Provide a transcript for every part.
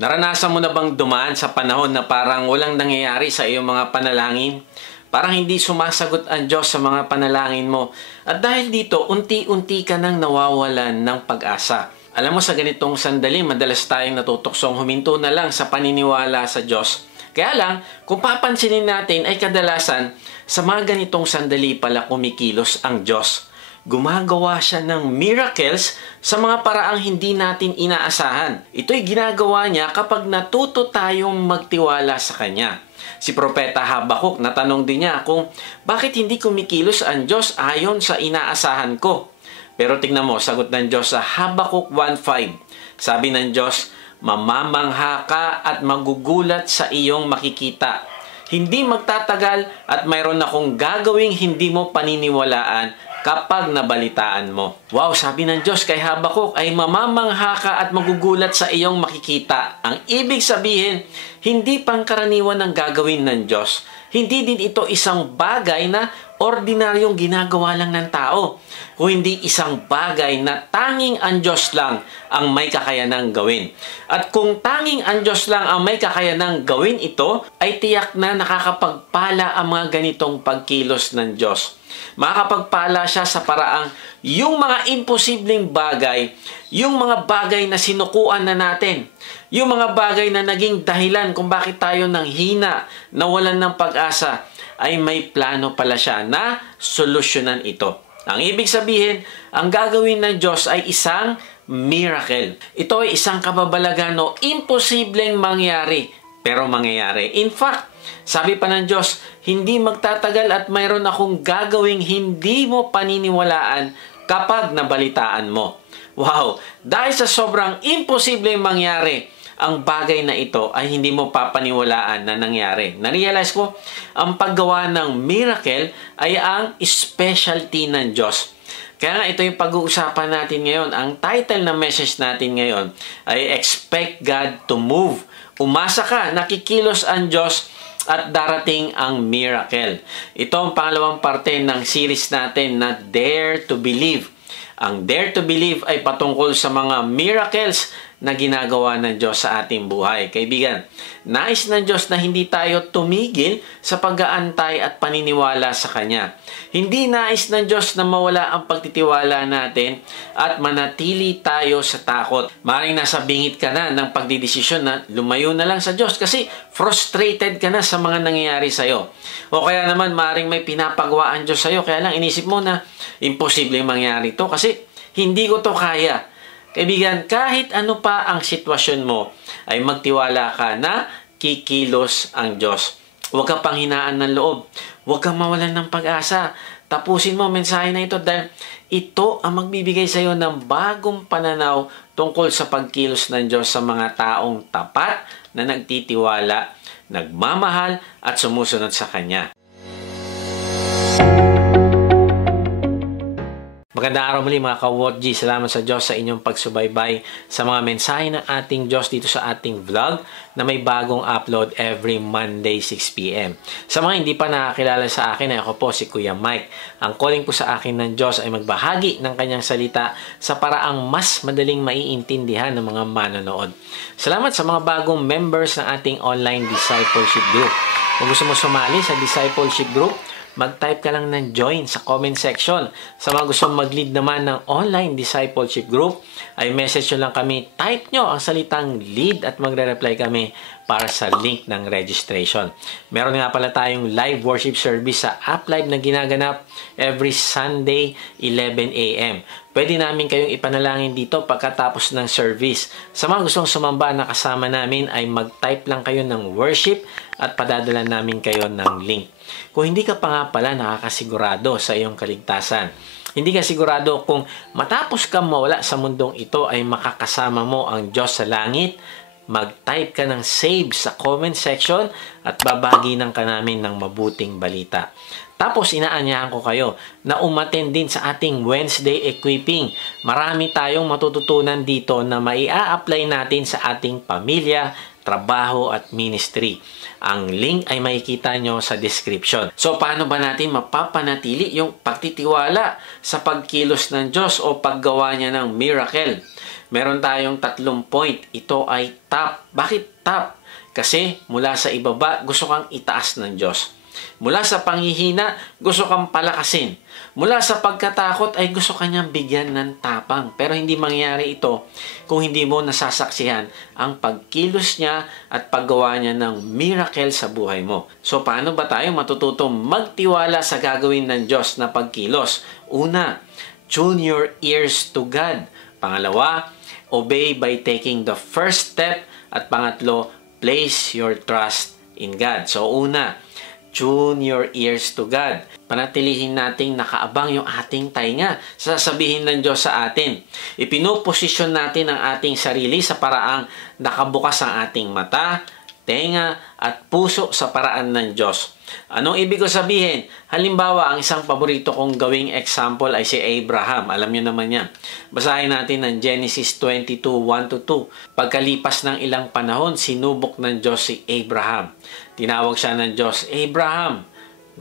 Naranasan mo na bang dumaan sa panahon na parang walang nangyayari sa iyong mga panalangin? Parang hindi sumasagot ang Diyos sa mga panalangin mo. At dahil dito, unti-unti ka nang nawawalan ng pag-asa. Alam mo, sa ganitong sandali, madalas tayong natutuksong huminto na lang sa paniniwala sa Diyos. Kaya lang, kung papansinin natin ay kadalasan, sa mga ganitong sandali pala kumikilos ang Diyos. Gumagawa siya ng miracles sa mga paraang hindi natin inaasahan. Ito'y ginagawa niya kapag natuto tayong magtiwala sa Kanya. Si Propeta Habakuk, natanong din niya kung bakit hindi kumikilos ang Diyos ayon sa inaasahan ko. Pero tingnan mo, sagot ng Diyos sa Habakuk 1:5. Sabi ng Diyos, mamamangha ka at magugulat sa iyong makikita. Hindi magtatagal at mayroon akong gagawing hindi mo paniniwalaan kapag nabalitaan mo. Wow, sabi ng Diyos kay Habakuk ay mamamangha ka at magugulat sa iyong makikita. Ang ibig sabihin, hindi pangkaraniwan ang gagawin ng Diyos. Hindi din ito isang bagay na ordinaryong ginagawa lang ng tao. Kung hindi isang bagay na tanging ang Diyos lang ang may kakayanang gawin. At kung tanging ang Diyos lang ang may kakayanang gawin ito, ay tiyak na nakakapagpala ang mga ganitong pagkilos ng Diyos. Makakapagpala siya sa paraang yung mga imposibleng bagay, yung mga bagay na sinukuan na natin, yung mga bagay na naging dahilan kung bakit tayo nang hina, nawalan ng pag-asa, ay may plano pala siya na solusyonan ito. Ang ibig sabihin, ang gagawin ng Diyos ay isang miracle. Ito ay isang kababalagan o imposibleng mangyari, pero mangyayari. In fact, sabi pa ng Diyos, hindi magtatagal at mayroon akong gagawing hindi mo paniniwalaan kapag nabalitaan mo. Wow! Dahil sa sobrang imposibleng mangyari, ang bagay na ito ay hindi mo papaniwalaan na nangyari. Narealize ko, ang paggawa ng miracle ay ang specialty ng Diyos. Kaya nga ito yung pag-uusapan natin ngayon. Ang title ng message natin ngayon ay Expect God to Move. Umasa ka, nakikilos ang Diyos at darating ang miracle. Ito ang pangalawang parte ng series natin na Dare to Believe. Ang Dare to Believe ay patungkol sa mga miracles na ginagawa ng Diyos sa ating buhay. Kaibigan, nais ng Diyos na hindi tayo tumigil sa pag-aantay at paniniwala sa Kanya. Hindi nais ng Diyos na mawala ang pagtitiwala natin at manatili tayo sa takot. Maaaring nasa bingit ka na ng pagdidesisyon na lumayo na lang sa Diyos kasi frustrated ka na sa mga nangyayari sa'yo. O kaya naman maaaring may pinapagawa ang Diyos sa'yo kaya lang inisip mo na imposibleng mangyari ito kasi hindi ko to kaya. Kaibigan, kahit ano pa ang sitwasyon mo, ay magtiwala ka na kikilos ang Diyos. Huwag kang panghinaan ng loob. Huwag kang mawalan ng pag-asa. Tapusin mo ang mensahe na ito dahil ito ang magbibigay sa iyo ng bagong pananaw tungkol sa pagkilos ng Diyos sa mga taong tapat na nagtitiwala, nagmamahal at sumusunod sa Kanya. Magandang araw muli mga ka-WOTG. Salamat sa Diyos sa inyong pagsubaybay sa mga mensahe ng ating Diyos dito sa ating vlog na may bagong upload every Monday 6 p.m. Sa mga hindi pa nakakilala sa akin, ay ako po si Kuya Mike. Ang calling po sa akin ng Diyos ay magbahagi ng kanyang salita sa paraang mas madaling maiintindihan ng mga manonood. Salamat sa mga bagong members ng ating online discipleship group. Kung gusto mo sumali sa discipleship group, mag-type ka lang ng join sa comment section. Sa mga gustong mag-lead naman ng online discipleship group, ay message nyo lang kami. Type nyo ang salitang lead at magre-reply kami para sa link ng registration. Meron nga pala tayong live worship service sa App Live na ginaganap every Sunday 11 a.m. Pwede namin kayong ipanalangin dito pagkatapos ng service. Sa mga gustong sumamba na kasama namin ay mag-type lang kayo ng worship at padadala namin kayo ng link. Kung hindi ka pa nga pala nakakasigurado sa iyong kaligtasan, hindi ka sigurado kung matapos kang mawala sa mundong ito ay makakasama mo ang Diyos sa langit, mag-type ka ng save sa comment section at babaginan ka namin ng mabuting balita. Tapos inaanyahan ko kayo na umattend din sa ating Wednesday equipping. Marami tayong matututunan dito na maia-apply natin sa ating pamilya, trabaho at ministry. Ang link ay makikita nyo sa description. So, paano ba natin mapapanatili yung pagtitiwala sa pagkilos ng Diyos o paggawa niya ng miracle? Meron tayong 3 point. Ito ay top. Bakit top? Kasi mula sa ibaba, gusto kang itaas ng Diyos. Mula sa panghihina, gusto kang palakasin. Mula sa pagkatakot ay gusto kanyang bigyan ng tapang. Pero hindi mangyayari ito kung hindi mo nasasaksihan ang pagkilos niya at paggawa niya ng miracle sa buhay mo. So, paano ba tayo matututong magtiwala sa gagawin ng Diyos na pagkilos? Una, tune your ears to God. Pangalawa, obey by taking the first step. At pangatlo, place your trust in God. So, una, tune your ears to God. Panatilihin nating nakaabang yung ating tainga sa sasabihin ng Diyos sa atin. Ipinoposisyon natin ang ating sarili sa paraang nakabukas ang ating mata, tenga, at puso sa paraan ng Diyos. Anong ibig ko sabihin? Halimbawa, ang isang paborito kong gawing example ay si Abraham. Alam niyo naman yan. Basahin natin ng Genesis 22:1-2. Pagkalipas ng ilang panahon, sinubok ng Diyos si Abraham. Tinawag siya ng Diyos, Abraham,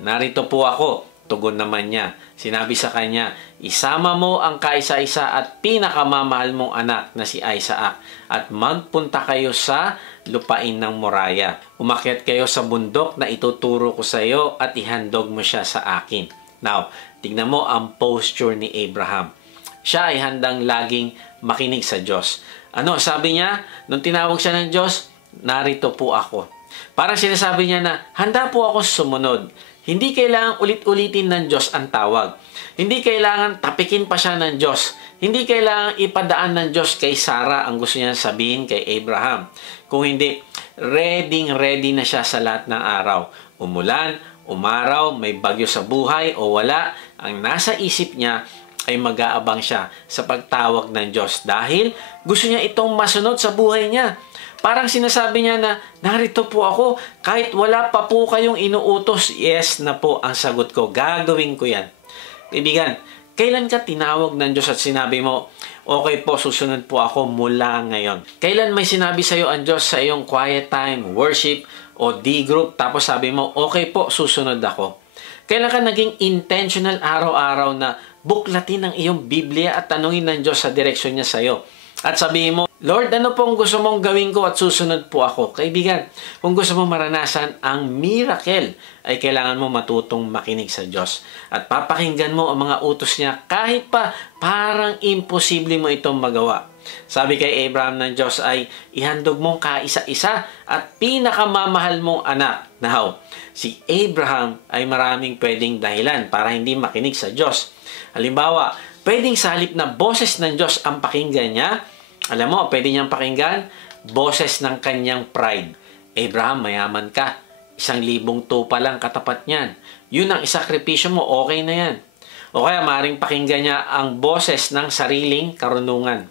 narito po ako. Tugon naman niya. Sinabi sa kanya, isama mo ang kaisa-isa at pinakamamahal mong anak na si Isaac at magpunta kayo sa lupain ng Moriah. Umakyat kayo sa bundok na ituturo ko sa iyo at ihandog mo siya sa akin. Now, tignan mo ang posture ni Abraham. Siya ay handang laging makinig sa Diyos. Ano, sabi niya, nung tinawag siya ng Diyos, narito po ako. Parang sinasabi niya na, handa po ako sumunod. Hindi kailangan ulit-ulitin ng Diyos ang tawag. Hindi kailangan tapikin pa siya ng Diyos. Hindi kailangan ipadaan ng Diyos kay Sarah ang gusto niya sabihin kay Abraham. Kung hindi, ready na siya sa lahat ng araw. Umulan, umaraw, may bagyo sa buhay o wala, ang nasa isip niya ay mag-aabang siya sa pagtawag ng Diyos dahil gusto niya itong masunod sa buhay niya. Parang sinasabi niya na, narito po ako, kahit wala pa po kayong inuutos, yes na po ang sagot ko, gagawin ko yan. Kaibigan, kailan ka tinawag ng Diyos at sinabi mo, okay po, susunod po ako mula ngayon? Kailan may sinabi sa iyo ang Diyos sa iyong quiet time, worship, o D-group, tapos sabi mo, okay po, susunod ako? Kailan ka naging intentional araw-araw na buklatin ang iyong Biblia at tanungin ng Diyos sa direksyon niya sa iyo? At sabihin mo, Lord, ano pong gusto mong gawin ko at susunod po ako? Kaibigan, kung gusto mong maranasan ang miracle, ay kailangan mo matutong makinig sa Diyos. At papakinggan mo ang mga utos niya kahit pa parang imposible mo itong magawa. Sabi kay Abraham ng Diyos ay, ihandog mong kaisa-isa at pinakamamahal mong anak. Now, si Abraham ay maraming pwedeng dahilan para hindi makinig sa Diyos. Halimbawa, pwedeng sa halip na boses ng Diyos ang pakinggan niya. Alam mo, pwede niyang pakinggan boses ng kanyang pride. Abraham, mayaman ka. 1,000 tupa lang katapat niyan. Yun ang isakripisyo mo, okay na yan. O kaya maaaring pakinggan niya ang boses ng sariling karunungan.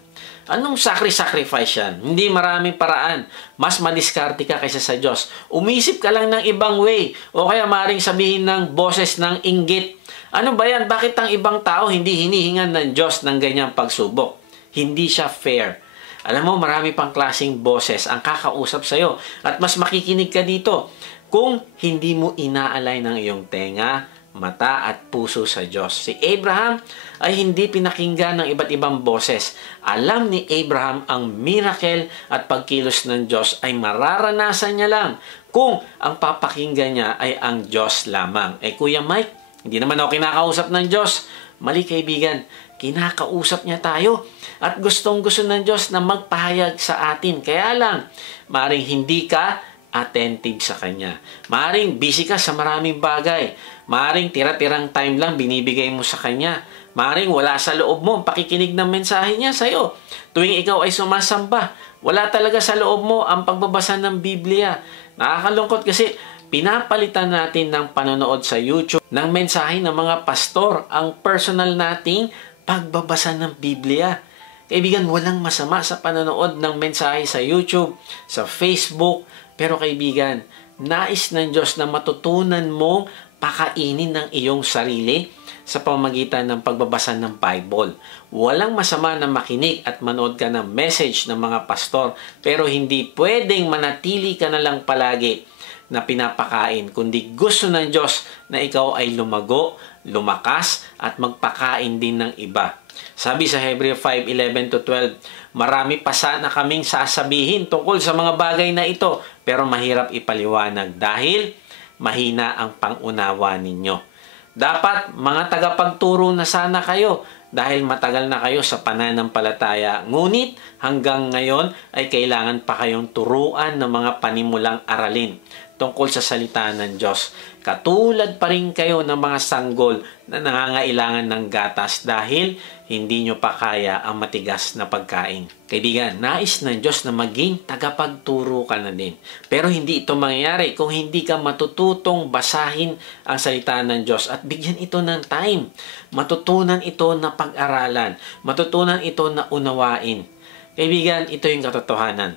Anong sacrifice yan? Hindi maraming paraan. Mas madiskarte ka kaysa sa Diyos. Umisip ka lang ng ibang way. O kaya maaaring sabihin ng boses ng inggit. Ano ba yan? Bakit ang ibang tao hindi hinihingan ng Diyos ng ganyang pagsubok? Hindi siya fair. Alam mo, marami pang klaseng boses ang kakausap sa'yo. At mas makikinig ka dito kung hindi mo inaalay ng iyong tenga, mata at puso sa Diyos. Si Abraham ay hindi pinakinggan ng iba't ibang boses. Alam ni Abraham ang miracle at pagkilos ng Diyos ay mararanasan niya lang kung ang papakinggan niya ay ang Diyos lamang. Kuya Mike, hindi naman ako kinakausap ng Diyos. Mali kaibigan, kinakausap niya tayo at gustong-gusto ng Diyos na magpahayag sa atin. Kaya lang, maring hindi ka attentive sa Kanya. Maring busy ka sa maraming bagay. Maring tira-tirang time lang binibigay mo sa Kanya. Maring wala sa loob mo ang pakikinig ng mensahe niya sa iyo. Tuwing ikaw ay sumasamba, wala talaga sa loob mo ang pagbabasa ng Biblia. Nakakalungkot kasi pinapalitan natin ng panonood sa YouTube ng mensahe ng mga pastor ang personal nating pagbabasa ng Biblia. Kaibigan, walang masama sa panonood ng mensahe sa YouTube, sa Facebook, pero kaibigan, nais ng Diyos na matutunan mong pakainin ng iyong sarili sa pamamagitan ng pagbabasa ng Bible. Walang masama na makinig at manood ka ng message ng mga pastor, pero hindi pwedeng manatili ka na lang palagi na pinapakain, kundi gusto ng Diyos na ikaw ay lumago, lumakas, at magpakain din ng iba. Sabi sa Hebreo 5:11-12, marami pa sana kaming sasabihin tungkol sa mga bagay na ito, pero mahirap ipaliwanag dahil mahina ang pangunawa ninyo. Dapat mga tagapagturo na sana kayo dahil matagal na kayo sa pananampalataya. Ngunit hanggang ngayon ay kailangan pa kayong turuan ng mga panimulang aralin tungkol sa salita ng Diyos. Katulad pa rin kayo ng mga sanggol na nangangailangan ng gatas dahil hindi nyo pa kaya ang matigas na pagkain. Kaibigan, nais ng Diyos na maging tagapagturo ka na din. Pero hindi ito mangyayari kung hindi ka matututong basahin ang salita ng Diyos at bigyan ito ng time. Matutunan ito na pag-aralan. Matutunan ito na unawain. Kaibigan, ito yung katotohanan.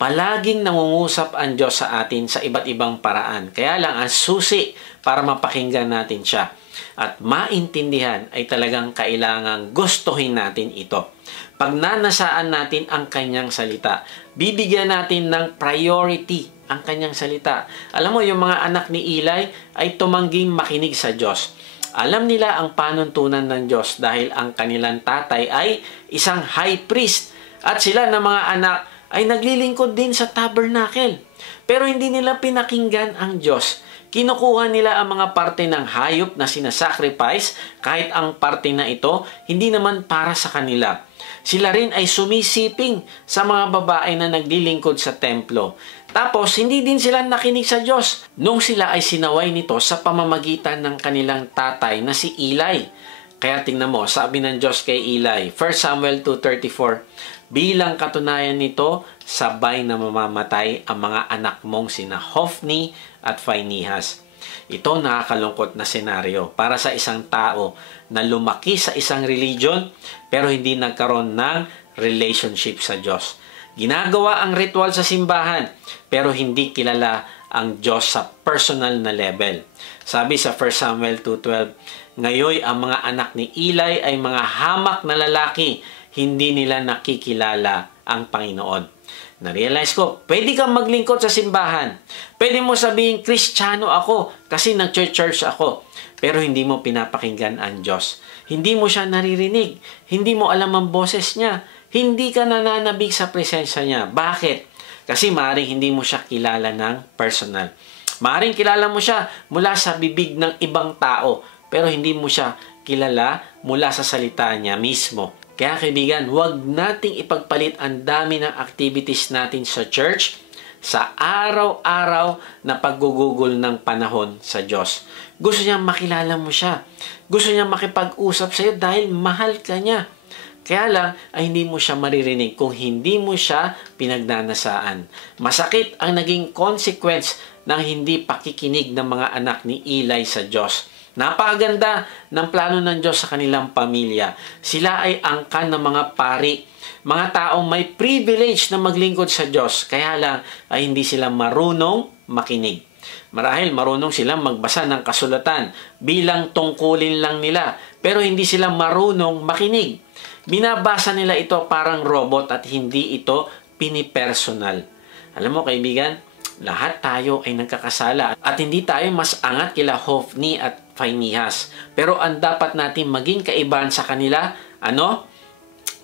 Palaging nangungusap ang Diyos sa atin sa iba't ibang paraan. Kaya lang ang susi para mapakinggan natin siya at maintindihan ay talagang kailangang gustuhin natin ito. Pag nanasaan natin ang kanyang salita, bibigyan natin ng priority ang kanyang salita. Alam mo, yung mga anak ni Eli ay tumangging makinig sa Diyos. Alam nila ang panuntunan ng Diyos dahil ang kanilang tatay ay isang high priest at sila na mga anak ay naglilingkod din sa tabernacle. Pero hindi nila pinakinggan ang Diyos. Kinukuha nila ang mga parte ng hayop na sinasacrifice kahit ang parte na ito hindi naman para sa kanila. Sila rin ay sumisiping sa mga babae na naglilingkod sa templo. Tapos, hindi din sila nakinig sa Diyos nung sila ay sinaway nito sa pamamagitan ng kanilang tatay na si Eli. Kaya tingnan mo, sabi ng Diyos kay Eli, 1 Samuel 2:34, bilang katunayan nito, sabay na mamamatay ang mga anak mong sina Hofni at Phinehas. Ito nakakalungkot na senaryo para sa isang tao na lumaki sa isang religion pero hindi nagkaroon ng relationship sa Diyos. Ginagawa ang ritual sa simbahan pero hindi kilala ang Diyos sa personal na level. Sabi sa 1 Samuel 2:12, ngayon ang mga anak ni Eli ay mga hamak na lalaki, hindi nila nakikilala ang Panginoon. Na-realize ko, pwede kang maglingkod sa simbahan. Pwede mo sabihin, Kristiyano ako kasi nag-church ako. Pero hindi mo pinapakinggan ang Diyos. Hindi mo siya naririnig. Hindi mo alam ang boses niya. Hindi ka nananabig sa presensya niya. Bakit? Kasi maaaring hindi mo siya kilala ng personal. Maaaring kilala mo siya mula sa bibig ng ibang tao. Pero hindi mo siya kilala mula sa salita niya mismo. Kaya kaibigan, huwag nating ipagpalit ang dami ng activities natin sa church sa araw-araw na paggugugol ng panahon sa Diyos. Gusto niya makilala mo siya. Gusto niya makipag-usap sa iyo dahil mahal ka niya. Kaya lang ay hindi mo siya maririnig kung hindi mo siya pinagnanasaan. Masakit ang naging consequence ng hindi pakikinig ng mga anak ni Eli sa Diyos. Napakaganda ng plano ng Diyos sa kanilang pamilya. Sila ay angkan ng mga pari, mga taong may privilege na maglingkod sa Diyos. Kaya lang ay hindi sila marunong makinig. Marahil marunong silang magbasa ng kasulatan bilang tungkulin lang nila, pero hindi sila marunong makinig. Binabasa nila ito parang robot at hindi ito pinipersonal. Alam mo kaibigan, lahat tayo ay nagkakasala at hindi tayo mas angat kila Hofni at Phinehas. Pero ang dapat natin maging kaibahan sa kanila,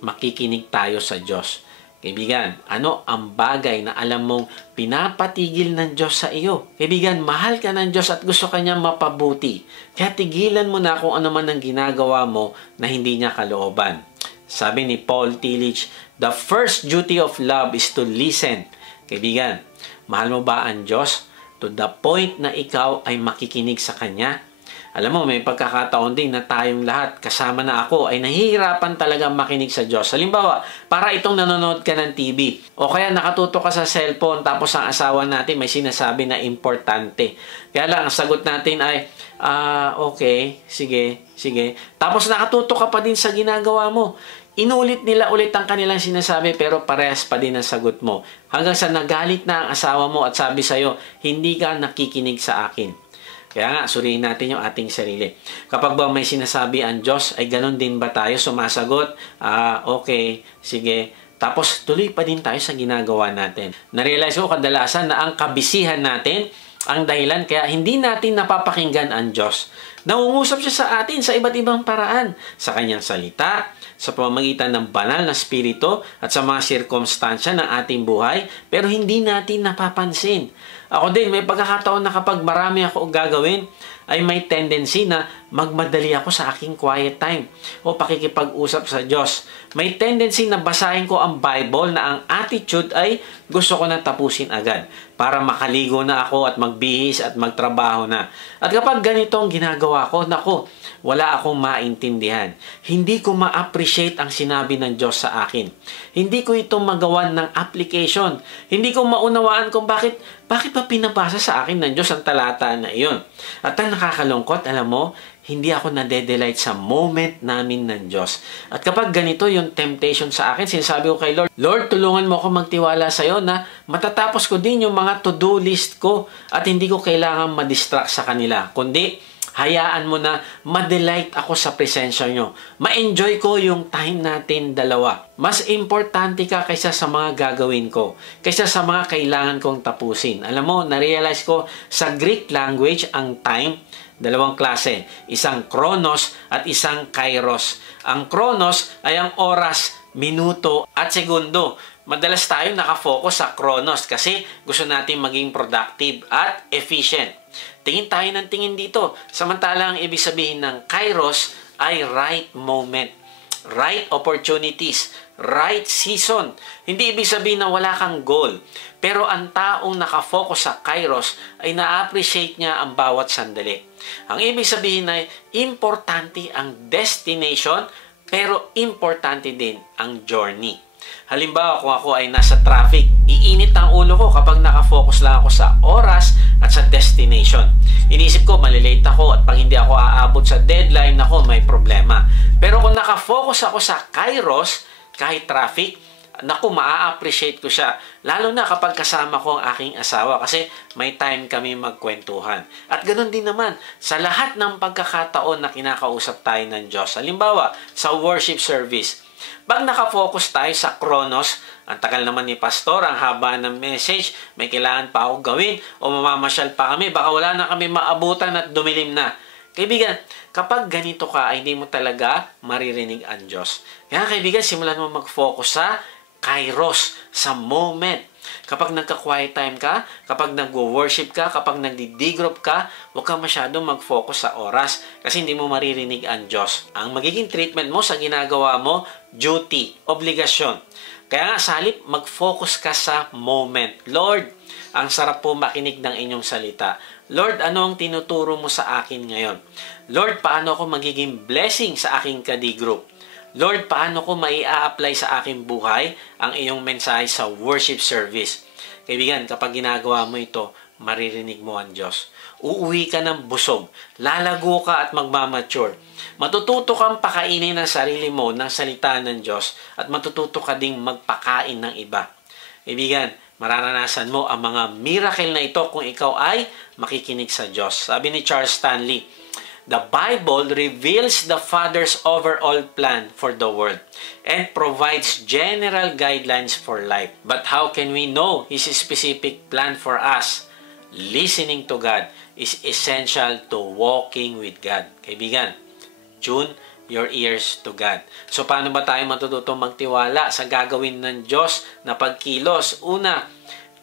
makikinig tayo sa Diyos. Kaibigan, ano ang bagay na alam mong pinapatigil ng Diyos sa iyo? Kaibigan, mahal ka ng Diyos at gusto ka niya mapabuti. Kaya tigilan mo na kung ano man ang ginagawa mo na hindi niya kalooban. Sabi ni Paul Tillich, the first duty of love is to listen. Kaibigan, mahal mo ba ang Diyos to the point na ikaw ay makikinig sa Kanya? Alam mo, may pagkakataon din na tayong lahat, kasama na ako, ay nahihirapan talaga makinig sa Diyos. Halimbawa, para itong nanonood ka ng TV o kaya nakatutok ka sa cellphone tapos ang asawa natin may sinasabi na importante. Kaya lang, ang sagot natin ay, okay, sige. Tapos nakatutok ka pa din sa ginagawa mo. Inulit nila ulit ang kanilang sinasabi pero parehas pa din ang sagot mo. Hanggang sa nagalit na ang asawa mo at sabi sa'yo, hindi ka nakikinig sa akin. Kaya nga, suriin natin yung ating sarili. Kapag ba may sinasabi ang Diyos, ay ganun din ba tayo sumasagot? Okay, sige. Tapos tuloy pa din tayo sa ginagawa natin. Narealize ko kadalasan na ang kabisihan natin ang dahilan kaya hindi natin napapakinggan ang Diyos. Nangungusap siya sa atin sa iba't ibang paraan. Sa kanyang salita, sa pamamagitan ng banal na spirito at sa mga sirkumstansya ng ating buhay, pero hindi natin napapansin. Ako din, may pagkakataon na kapag marami ako gagawin, ay may tendency na magmadali ako sa aking quiet time o pakikipag-usap sa Diyos. May tendency na basahin ko ang Bible na ang attitude ay gusto ko na tapusin agad para makaligo na ako at magbihis at magtrabaho na. At kapag ganito ang ginagawa ko, naku, wala akong maintindihan. Hindi ko ma-appreciate ang sinabi ng Diyos sa akin. Hindi ko ito magawan ng application. Hindi ko maunawaan kung bakit ba pinabasa sa akin ng Diyos ang talata na iyon. At ang nakakalungkot, alam mo, hindi ako nade-delight sa moment namin ng Diyos. At kapag ganito yung temptation sa akin, sinasabi ko kay Lord, Lord, tulungan mo ako magtiwala sa iyo na matatapos ko din yung mga to-do list ko at hindi ko kailangan ma-distract sa kanila. Kundi, hayaan mo na ma-delight ako sa presensya nyo. Ma-enjoy ko yung time natin dalawa. Mas importante ka kaysa sa mga gagawin ko. Kaysa sa mga kailangan kong tapusin. Alam mo, na-realize ko sa Greek language ang time, dalawang klase. Isang chronos at isang kairos. Ang chronos ay ang oras, minuto at segundo. Madalas tayo nakafocus sa chronos kasi gusto natin maging productive at efficient. Tingin tayo ng tingin dito. Samantala ang ibig sabihin ng kairos ay right moment, right opportunities, right season. Hindi ibig sabihin na wala kang goal. Pero ang taong nakafocus sa kairos ay na-appreciate niya ang bawat sandali. Ang ibig sabihin ay importante ang destination pero importante din ang journey. Halimbawa, kung ako ay nasa traffic, iinit ang ulo ko kapag nakafocus lang ako sa oras at sa destination. Inisip ko, malilate ako at pag hindi ako aabot sa deadline, ako may problema. Pero kung nakafocus ako sa kairos, kahit traffic, naku, maa-appreciate ko siya. Lalo na kapag kasama ko ang aking asawa kasi may time kami magkwentuhan. At ganoon din naman, sa lahat ng pagkakataon na kinakausap tayo ng Diyos. Halimbawa, sa worship service, pag nakafocus tayo sa chronos, ang tagal naman ni pastor, ang haba ng message, may kailangan pa ako gawin o mamamasyal pa kami, baka wala na kami maabutan at dumilim na. Kaibigan, kapag ganito ka, ay hindi mo talaga maririnig ang Diyos. Kaya kaibigan, simulan mo mag-focus sa kairos, sa moment. Kapag nagka-quiet time ka, kapag nag-worship ka, kapag nagdi-group ka, huwag ka masyadong mag-focus sa oras kasi hindi mo maririnig ang Diyos. Ang magiging treatment mo sa ginagawa mo, duty, obligasyon. Kaya nga sa halip, mag-focus ka sa moment. Lord, ang sarap po makinig ng inyong salita. Lord, ano ang tinuturo mo sa akin ngayon? Lord, paano ako magiging blessing sa aking ka-D-group? Lord, paano ko mai-apply sa aking buhay ang iyong mensahe sa worship service? Kaibigan, kapag ginagawa mo ito, maririnig mo ang Diyos. Uuwi ka ng busog, lalago ka at magmamature. Matututo kang pakainin ng sarili mo ng salita ng Diyos at matututo ka ding magpakain ng iba. Kaibigan, mararanasan mo ang mga miracle na ito kung ikaw ay makikinig sa Diyos. Sabi ni Charles Stanley, the Bible reveals the Father's overall plan for the world and provides general guidelines for life. But how can we know His specific plan for us? Listening to God is essential to walking with God. Kaibigan, tune your ears to God. So, paano ba tayo matututong magtiwala sa gagawin ng Diyos na pagkilos? Una,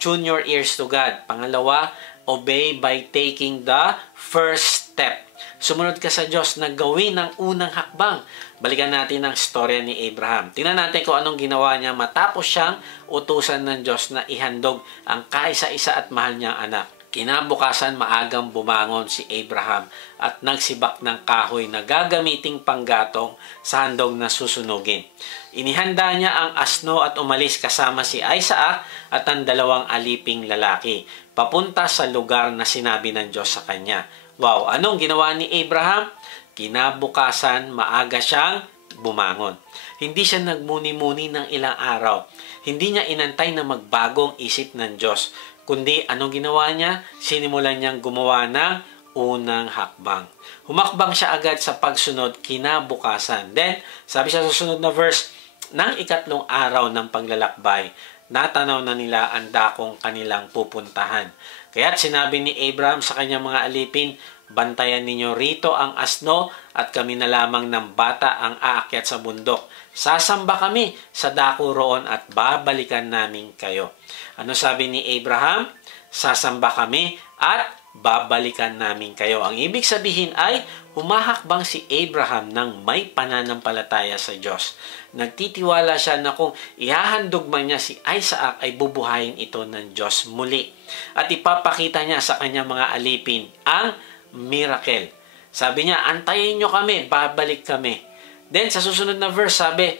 tune your ears to God. Pangalawa, obey by taking the first step. Sumunod ka sa Diyos na gawin ang unang hakbang. Balikan natin ang storya ni Abraham. Tingnan natin kung anong ginawa niya matapos siyang utusan ng Diyos na ihandog ang kaisa-isa at mahal niyang anak. Kinabukasan maagang bumangon si Abraham at nagsibak ng kahoy na gagamiting panggatong sa handog na susunugin. Inihanda niya ang asno at umalis kasama si Isaac at ang dalawang aliping lalaki papunta sa lugar na sinabi ng Diyos sa kanya. Wow, anong ginawa ni Abraham? Kinabukasan maaga siyang bumangon. Hindi siya nagmuni-muni ng ilang araw. Hindi niya inantay na magbagong isip ng Diyos. Kundi anong ginawa niya? Sinimulan niyang gumawa ng unang hakbang. Humakbang siya agad sa pagsunod kinabukasan. Then, sabi sa susunod na verse, ng ikatlong araw ng paglalakbay, natanaw na nila ang dakong kanilang pupuntahan. Kaya't sinabi ni Abraham sa kanyang mga alipin, bantayan ninyo rito ang asno at kami na lamang ng bata ang aakyat sa bundok. Sasamba kami sa dako roon at babalikan namin kayo. Ano sabi ni Abraham? Sasamba kami at babalikan namin kayo. Ang ibig sabihin ay humahakbang si Abraham ng may pananampalataya sa Diyos. Nagtitiwala siya na kung ihahandog man niya si Isaac ay bubuhayin ito ng Diyos muli. At ipapakita niya sa kanyang mga alipin ang miracle. Sabi niya, antayin nyo kami, babalik kami. Then sa susunod na verse, sabi,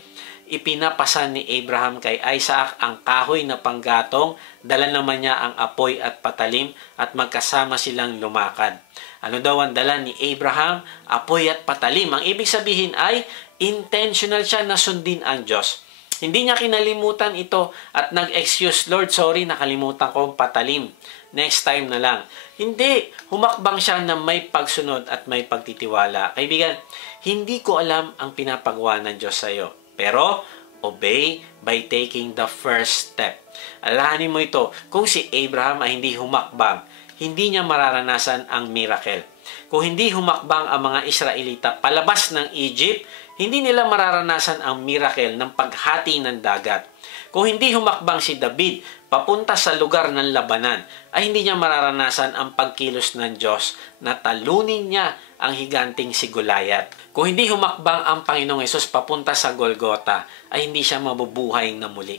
ipinapasan ni Abraham kay Isaac ang kahoy na panggatong, dala naman niya ang apoy at patalim at magkasama silang lumakad. Ano daw ang dala ni Abraham? Apoy at patalim. Ang ibig sabihin ay intentional siya na sundin ang Diyos. Hindi niya kinalimutan ito at nag-excuse, Lord, sorry, nakalimutan ko ang patalim. Next time na lang. Hindi. Humakbang siya na may pagsunod at may pagtitiwala. Kaibigan, hindi ko alam ang pinapagawa ng Diyos sa iyo. Pero, obey by taking the first step. Alalahanin mo ito, kung si Abraham ay hindi humakbang, hindi niya mararanasan ang miracle. Kung hindi humakbang ang mga Israelita palabas ng Egypt, hindi nila mararanasan ang miracle ng paghati ng dagat. Kung hindi humakbang si David papunta sa lugar ng labanan, ay hindi niya mararanasan ang pagkilos ng Diyos na talunin niya ang higanting si Goliath. Kung hindi humakbang ang Panginoong Hesus papunta sa Golgota, ay hindi siya mabubuhay na muli.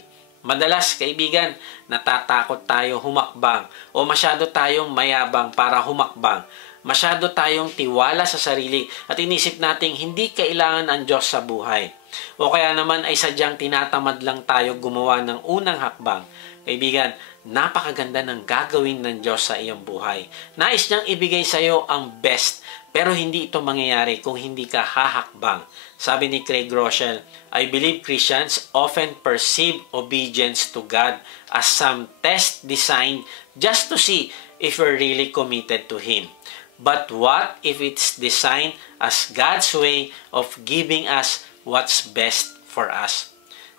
Madalas, kaibigan, natatakot tayo humakbang o masyado tayong mayabang para humakbang. Masyado tayong tiwala sa sarili at inisip nating hindi kailangan ang Diyos sa buhay. O kaya naman ay sadyang tinatamad lang tayo gumawa ng unang hakbang. Kaibigan, napakaganda ng gagawin ng Diyos sa iyong buhay. Nais niyang ibigay sa iyo ang best, pero hindi ito mangyayari kung hindi ka hahakbang. Sabi ni Craig Groeschel, I believe Christians often perceive obedience to God as some test designed just to see if we're really committed to Him. But what if it's designed as God's way of giving us what's best for us?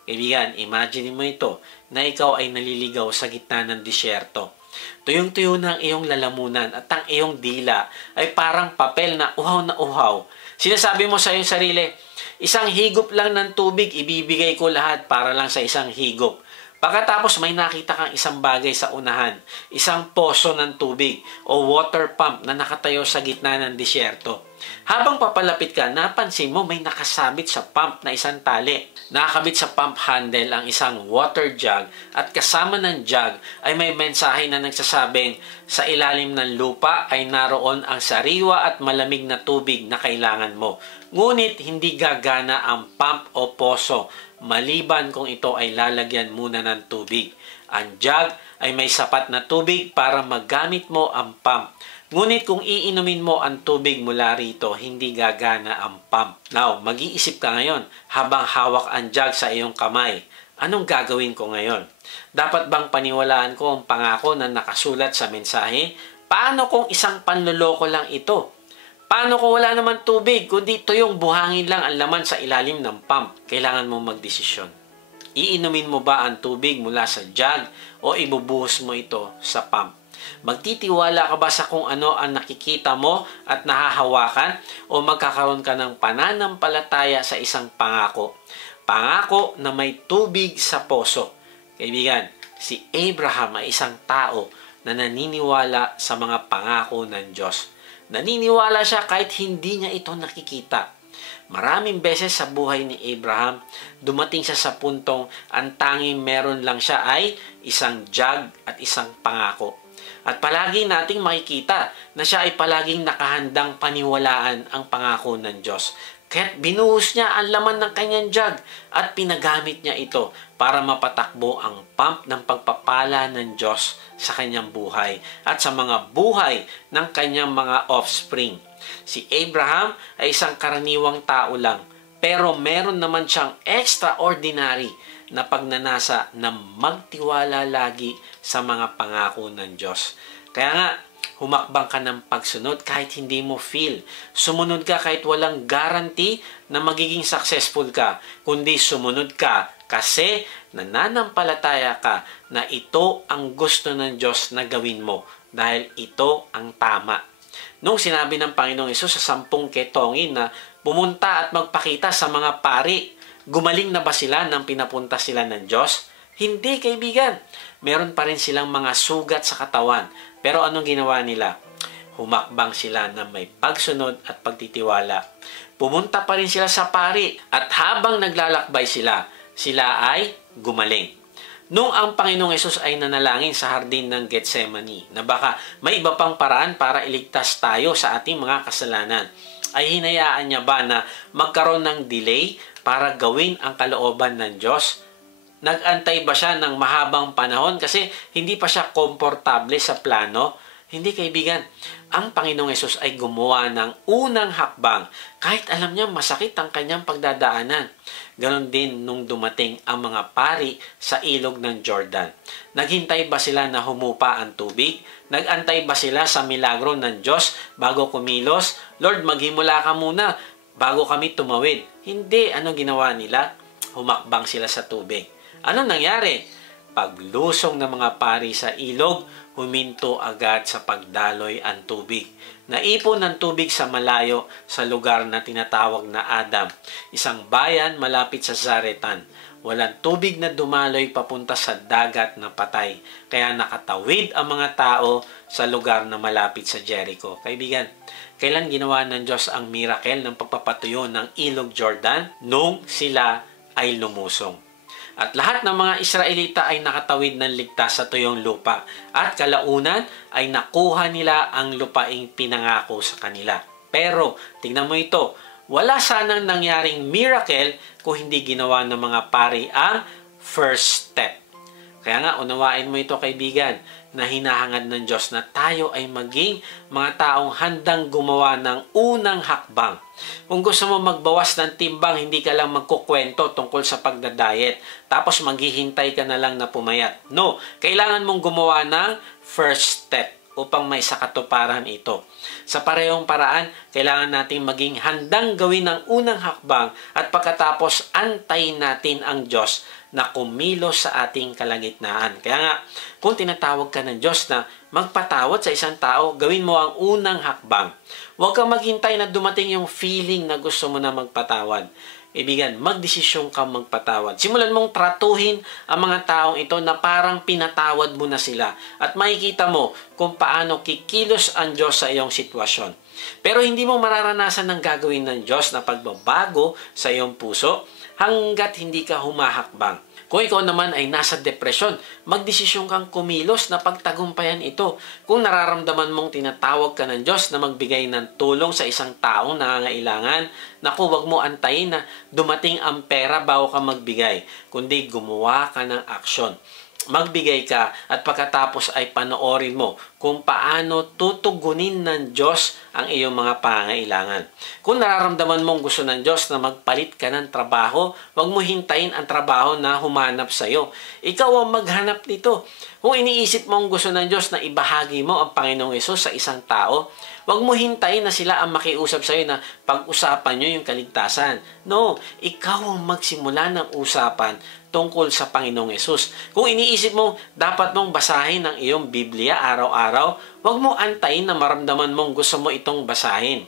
Kaibigan, imagine mo ito, na ikaw ay naliligaw sa gitna ng disyerto. Tuyong-tuyo ng iyong lalamunan at ang iyong dila ay parang papel na uhaw. Sinasabi mo sa iyong sarili, isang higop lang ng tubig, ibibigay ko lahat para lang sa isang higop. Pagkatapos may nakita kang isang bagay sa unahan, isang poso ng tubig o water pump na nakatayo sa gitna ng disyerto. Habang papalapit ka, napansin mo may nakasabit sa pump na isang tali. Nakakabit sa pump handle ang isang water jug at kasama ng jug ay may mensahe na nagsasabing sa ilalim ng lupa ay naroon ang sariwa at malamig na tubig na kailangan mo. Ngunit hindi gagana ang pump o poso maliban kung ito ay lalagyan muna ng tubig. Ang jug ay may sapat na tubig para magamit mo ang pump. Ngunit kung iinumin mo ang tubig mula rito, hindi gagana ang pump. Now, mag-iisip ka ngayon habang hawak ang jug sa iyong kamay. Anong gagawin ko ngayon? Dapat bang paniwalaan ko ang pangako na nakasulat sa mensahe? Paano kung isang panloloko lang ito? Paano kung wala naman tubig, kundi tuyong buhangin lang ang laman sa ilalim ng pump? Kailangan mo magdesisyon. Iinumin mo ba ang tubig mula sa jug o ibubuhos mo ito sa pump? Magtitiwala ka ba sa kung ano ang nakikita mo at nahahawakan o magkakaroon ka ng pananampalataya sa isang pangako? Pangako na may tubig sa poso. Kaibigan, si Abraham ay isang tao na naniniwala sa mga pangako ng Diyos. Naniniwala siya kahit hindi niya ito nakikita. Maraming beses sa buhay ni Abraham, dumating siya sa puntong ang tanging meron lang siya ay isang jug at isang pangako. At palagi nating makikita na siya ay palaging nakahandang paniwalaan ang pangako ng Diyos. Kaya't binuhos niya ang laman ng kanyang jug at pinagamit niya ito para mapatakbo ang pump ng pagpapala ng Diyos sa kanyang buhay at sa mga buhay ng kanyang mga offspring. Si Abraham ay isang karaniwang tao lang, Pero meron naman siyang extraordinary na pagnanasa na magtiwala lagi sa mga pangako ng Diyos. Kaya nga, humakbang ka ng pagsunod kahit hindi mo feel. Sumunod ka kahit walang guarantee na magiging successful ka, kundi sumunod ka kasi nananampalataya ka na ito ang gusto ng Diyos na gawin mo dahil ito ang tama. Nung sinabi ng Panginoong Hesus sa 10 ketongin na pumunta at magpakita sa mga pari, gumaling na ba sila nang pinapunta sila ng Diyos? Hindi, kaibigan. Meron pa rin silang mga sugat sa katawan. Pero anong ginawa nila? Humakbang sila na may pagsunod at pagtitiwala. Pumunta pa rin sila sa pari at habang naglalakbay sila ay gumaling. Nung ang Panginoong Hesus ay nanalangin sa hardin ng Getsemani na baka may iba pang paraan para iligtas tayo sa ating mga kasalanan, ay hinayaan niya ba na magkaroon ng delay para gawin ang kalooban ng Diyos? Nag-antay ba siya ng mahabang panahon kasi hindi pa siya komportable sa plano? Hindi, kaibigan. Ang Panginoong Hesus ay gumawa ng unang hakbang kahit alam niya masakit ang kanyang pagdadaanan. Ganon din nung dumating ang mga pari sa ilog ng Jordan. Naghintay ba sila na humupa ang tubig? Nag-antay ba sila sa milagro ng Diyos bago kumilos? Lord, maghimula ka muna bago kami tumawid. Hindi. Ano ginawa nila? Humakbang sila sa tubig. Ano nangyari? Paglusong ng mga pari sa ilog, huminto agad sa pagdaloy ang tubig. Naipon ng tubig sa malayo sa lugar na tinatawag na Adam, isang bayan malapit sa Zaretan. Walang tubig na dumaloy papunta sa dagat na patay, kaya nakatawid ang mga tao sa lugar na malapit sa Jericho. Kaibigan, kailan ginawa ng Diyos ang miracle ng pagpapatuyo ng ilog Jordan? Nung sila ay lumusong. At lahat ng mga Israelita ay nakatawid ng ligtas sa tuyong lupa at kalaunan ay nakuha nila ang lupaing pinangako sa kanila. Pero, tingnan mo ito, wala sanang nangyaring miracle kung hindi ginawa ng mga pari ang first step. Kaya nga, unawain mo ito, kaibigan, na hinahangad ng Diyos na tayo ay maging mga taong handang gumawa ng unang hakbang. Kung gusto mo magbawas ng timbang, hindi ka lang magkukwento tungkol sa pagdadayet, tapos maghihintay ka na lang na pumayat. No, kailangan mong gumawa ng first step upang may sakatuparan ito. Sa parehong paraan, kailangan natin maging handang gawin ang unang hakbang at pagkatapos antayin natin ang Diyos na kumilos sa ating kalagitnaan. Kaya nga, kung tinatawag ka ng Diyos na magpatawad sa isang tao, gawin mo ang unang hakbang. Huwag kang maghintay na dumating yung feeling na gusto mo na magpatawad. Ibigan, magdesisyon ka magpatawad. Simulan mong tratuhin ang mga taong ito na parang pinatawad mo na sila at makikita mo kung paano kikilos ang Diyos sa iyong sitwasyon. Pero hindi mo mararanasan ng gagawin ng Diyos na pagbabago sa iyong puso hanggat hindi ka humahakbang. Kung ikaw naman ay nasa depresyon, magdesisyon kang kumilos na pagtagumpayan ito. Kung nararamdaman mong tinatawag ka ng Diyos na magbigay ng tulong sa isang taong nangangailangan, naku, wag mo antayin na dumating ang pera bago ka magbigay, kundi gumawa ka ng aksyon. Magbigay ka at pagkatapos ay panoorin mo kung paano tutugunin ng Diyos ang iyong mga pangangailangan. Kung nararamdaman mong gusto ng Diyos na magpalit ka ng trabaho, huwag mo hintayin ang trabaho na humanap sa iyo. Ikaw ang maghanap nito. Kung iniisip mong gusto ng Diyos na ibahagi mo ang Panginoong Hesus sa isang tao, huwag mo hintayin na sila ang makiusap sa iyo na pag-usapan nyo yung kaligtasan. No, ikaw ang magsimula ng usapan tungkol sa Panginoong Hesus. Kung iniisip mo, dapat mong basahin ang iyong Biblia araw-araw, huwag mo antayin na maramdaman mong gusto mo itong basahin.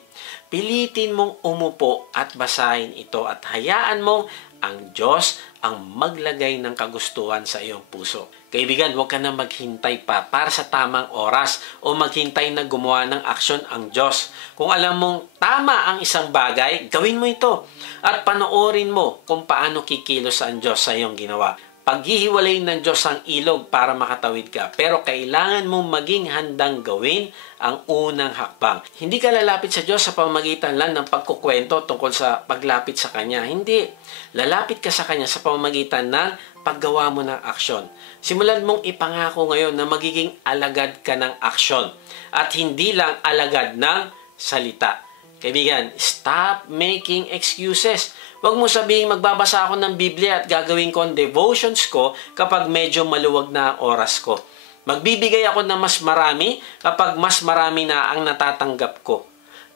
Pilitin mong umupo at basahin ito at hayaan mong ang Diyos ang maglagay ng kagustuhan sa iyong puso. Kaibigan, huwag ka na maghintay pa para sa tamang oras o maghintay na gumawa ng aksyon ang Diyos. Kung alam mong tama ang isang bagay, gawin mo ito at panoorin mo kung paano kikilos ang Diyos sa iyong ginawa. Paghihiwalay ng Diyos ang ilog para makatawid ka, pero kailangan mong maging handang gawin ang unang hakbang. Hindi ka lalapit sa Diyos sa pamamagitan lang ng pagkukwento tungkol sa paglapit sa Kanya. Hindi. Lalapit ka sa Kanya sa pamamagitan ng paggawa mo ng aksyon. Simulan mong ipangako ngayon na magiging alagad ka ng aksyon at hindi lang alagad ng salita. Kaibigan, stop making excuses. Huwag mo sabihin magbabasa ako ng Biblia at gagawin ko ang devotions ko kapag medyo maluwag na ang oras ko. Magbibigay ako ng mas marami kapag mas marami na ang natatanggap ko.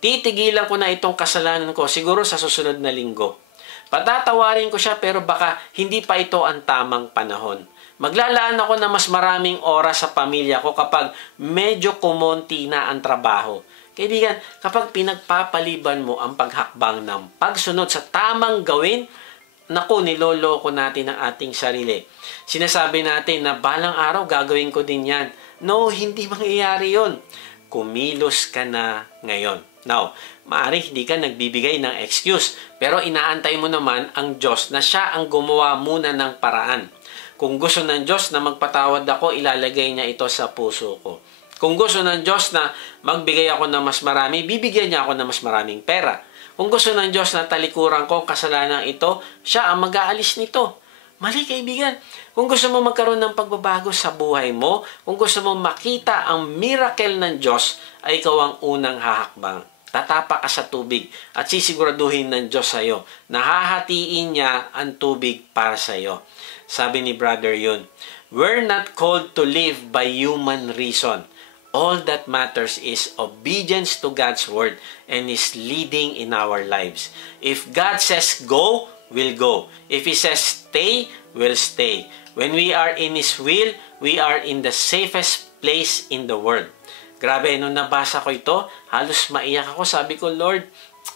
Titigilan ko na itong kasalanan ko siguro sa susunod na linggo. Patatawarin ko siya pero baka hindi pa ito ang tamang panahon. Maglalaan ako ng mas maraming oras sa pamilya ko kapag medyo kumonti na ang trabaho. Kaibigan, kapag pinagpapaliban mo ang paghakbang ng pagsunod sa tamang gawin, naku, niloloko natin ang ating sarili. Sinasabi natin na balang araw gagawin ko din yan. No, hindi mangyayari yun. Kumilos ka na ngayon. Now, maaari hindi ka nagbibigay ng excuse, pero inaantay mo naman ang Diyos na siya ang gumawa muna ng paraan. Kung gusto ng Diyos na magpatawad ako, ilalagay niya ito sa puso ko. Kung gusto ng Diyos na magbigay ako ng mas marami, bibigyan niya ako ng mas maraming pera. Kung gusto ng Diyos na talikuran ko kasalanan ito, siya ang mag-aalis nito. Mali, kaibigan. Kung gusto mo magkaroon ng pagbabago sa buhay mo, kung gusto mo makita ang miracle ng Diyos, ay ikaw ang unang hahakbang. Tatapa ka sa tubig at sisiguraduhin ng Diyos sa iyo na hahatiin niya ang tubig para sa iyo. Sabi ni Brother Yun, we're not called to live by human reason. All that matters is obedience to God's word and His leading in our lives. If God says go, we'll go. If He says stay, we'll stay. When we are in His will, we are in the safest place in the world. Grabe, nung nabasa ko ito, halos maiyak ako. Sabi ko, Lord,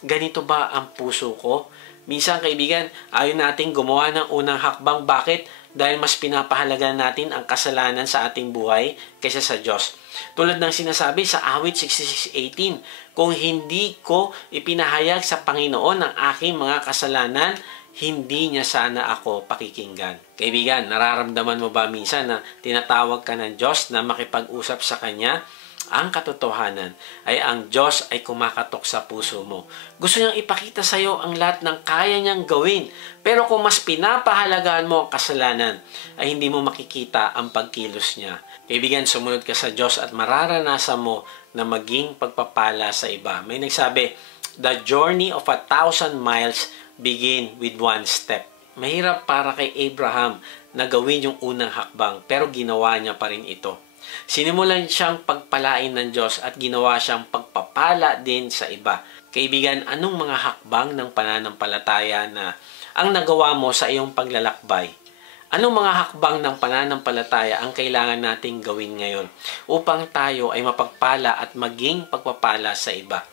ganito ba ang puso ko? Minsan, kaibigan, ayaw natin gumawa ng unang hakbang. Bakit? Dahil mas pinapahalagan natin ang kasalanan sa ating buhay kaysa sa Diyos. Tulad ng sinasabi sa Awit 66:18, kung hindi ko ipinahayag sa Panginoon ang aking mga kasalanan, hindi niya sana ako pakikinggan. Kaibigan, nararamdaman mo ba minsan na tinatawag ka ng Diyos na makipag-usap sa Kanya? Ang katotohanan ay ang Diyos ay kumakatok sa puso mo. Gusto niyang ipakita sa iyo ang lahat ng kaya niyang gawin. Pero kung mas pinapahalagahan mo ang kasalanan, ay hindi mo makikita ang pagkilos niya. Kaibigan, sumunod ka sa Diyos at mararanasan mo na maging pagpapala sa iba. May nagsabi, the journey of 1,000 miles begin with one step. Mahirap para kay Abraham na gawin yung unang hakbang, pero ginawa niya pa rin ito. Sinimulan siyang pagpalain ng Diyos at ginawa siyang pagpapala din sa iba. Kaibigan, anong mga hakbang ng pananampalataya na ang nagawa mo sa iyong paglalakbay? Anong mga hakbang ng pananampalataya ang kailangan nating gawin ngayon upang tayo ay mapagpala at maging pagpapala sa iba?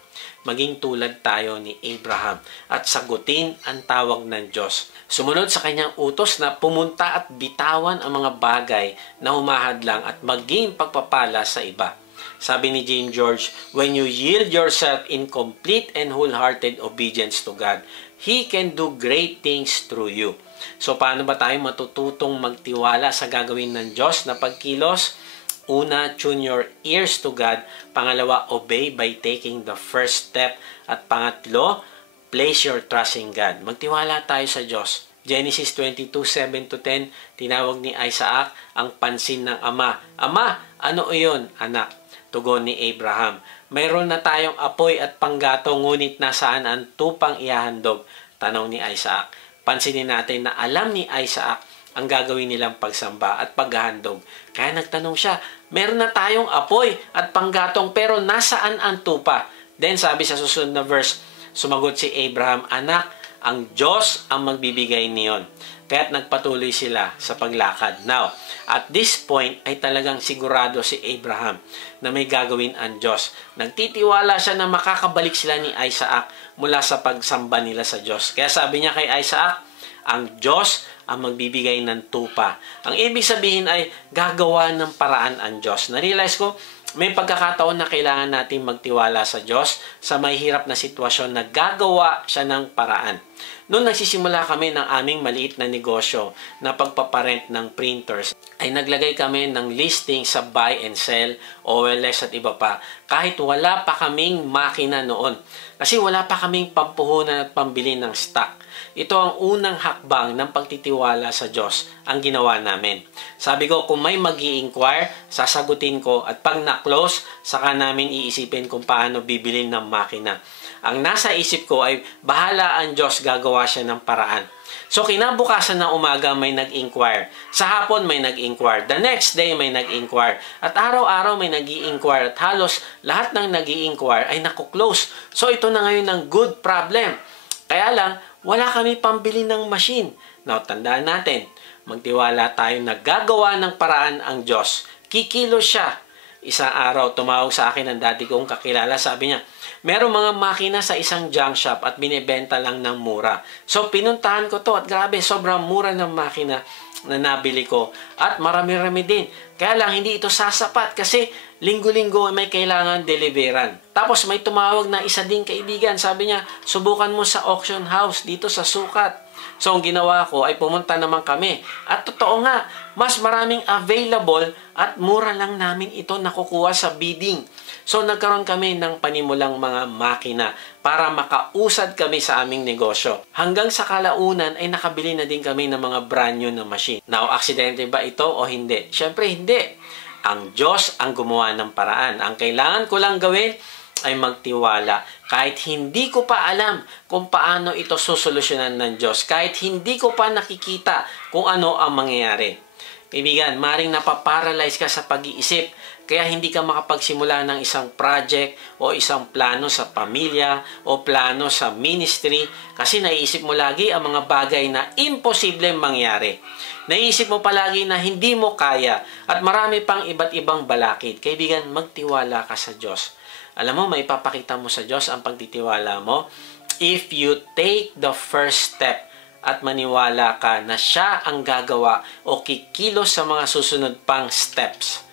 Maging tulad tayo ni Abraham at sagutin ang tawag ng Diyos. Sumunod sa kanyang utos na pumunta at bitawan ang mga bagay na humahadlang at maging pagpapala sa iba. Sabi ni James George, when you yield yourself in complete and wholehearted obedience to God, He can do great things through you. So paano ba tayo matututong magtiwala sa gagawin ng Diyos na pagkilos? Una, tune your ears to God. Pangalawa, obey by taking the first step. At pangatlo, place your trust in God. Magtiwala tayo sa Diyos. Genesis 22:7-10, tinawag ni Isaac ang pansin ng ama. Ama, ano iyon, anak? Tugon ni Abraham, mayroon na tayong apoy at panggato, ngunit nasaan ang tupang ihahandog? Tanong ni Isaac. Pansinin natin na alam ni Isaac ang gagawin nilang pagsamba at paghahandog. Kaya nagtanong siya, meron na tayong apoy at panggatong pero nasaan ang tupa? Then sabi sa susunod na verse, sumagot si Abraham, anak, ang Diyos ang magbibigay niyon. Kaya't nagpatuloy sila sa paglakad. Now, at this point ay talagang sigurado si Abraham na may gagawin ang Diyos. Nagtitiwala siya na makakabalik sila ni Isaac mula sa pagsamba nila sa Diyos. Kaya sabi niya kay Isaac, ang Diyos ang magbibigay ng tupa. Ang ibig sabihin ay gagawa ng paraan ang Diyos. Na-realize ko, may pagkakataon na kailangan natin magtiwala sa Diyos sa may hirap na sitwasyon na gagawa siya ng paraan. Noong nagsisimula kami ng aming maliit na negosyo na pagpaparent ng printers, ay naglagay kami ng listing sa buy and sell, OLX at iba pa, kahit wala pa kaming makina noon. Kasi wala pa kaming pampuhunan at pambili ng stock. Ito ang unang hakbang ng pagtitiwala sa Diyos ang ginawa namin. Sabi ko, kung may mag-i-inquire, sasagutin ko at pag na-close, saka namin iisipin kung paano bibilin ng makina. Ang nasa isip ko ay bahala ang Diyos, gagawa siya ng paraan. So kinabukasan ng umaga may nag-inquire. Sa hapon may nag-inquire. The next day may nag-inquire. At araw-araw may nag-i-inquire. At halos lahat ng nag-i-inquire ay naku-close. So ito na ngayon ang good problem. Kaya lang, wala kami pambili ng machine. Now, tandaan natin, magtiwala tayo na gagawa ng paraan ang Diyos. Kikilos siya. Isang araw, tumawag sa akin ang dati kong kakilala. Sabi niya, merong mga makina sa isang junk shop at binibenta lang ng mura. So, pinuntahan ko to at grabe, sobrang mura ng makina na nabili ko. At marami-rami din. Kaya lang, hindi ito sasapat kasi linggo-linggo may kailangan deliveran. Tapos may tumawag na isa ding kaibigan. Sabi niya, subukan mo sa auction house dito sa Sukat. So, ang ginawa ko ay pumunta naman kami. At totoo nga, mas maraming available at mura lang namin ito nakukuha sa bidding. So, nagkaroon kami ng panimulang mga makina para makausad kami sa aming negosyo. Hanggang sa kalaunan ay nakabili na din kami ng mga brand new na machine. Now, aksidente ba ito o hindi? Siyempre, hindi. Ang Diyos ang gumawa ng paraan. Ang kailangan ko lang gawin ay magtiwala. Kahit hindi ko pa alam kung paano ito susolusyonan ng Diyos. Kahit hindi ko pa nakikita kung ano ang mangyayari. Kaibigan, maring napaparalyze ka sa pag-iisip. Kaya hindi ka makapagsimula ng isang project o isang plano sa pamilya o plano sa ministry kasi naiisip mo lagi ang mga bagay na imposible mangyari. Naiisip mo palagi na hindi mo kaya at marami pang iba't ibang balakid. Kaibigan, magtiwala ka sa Diyos. Alam mo, may papakita mo sa Diyos ang pagtitiwala mo if you take the first step at maniwala ka na siya ang gagawa o kikilos sa mga susunod pang steps.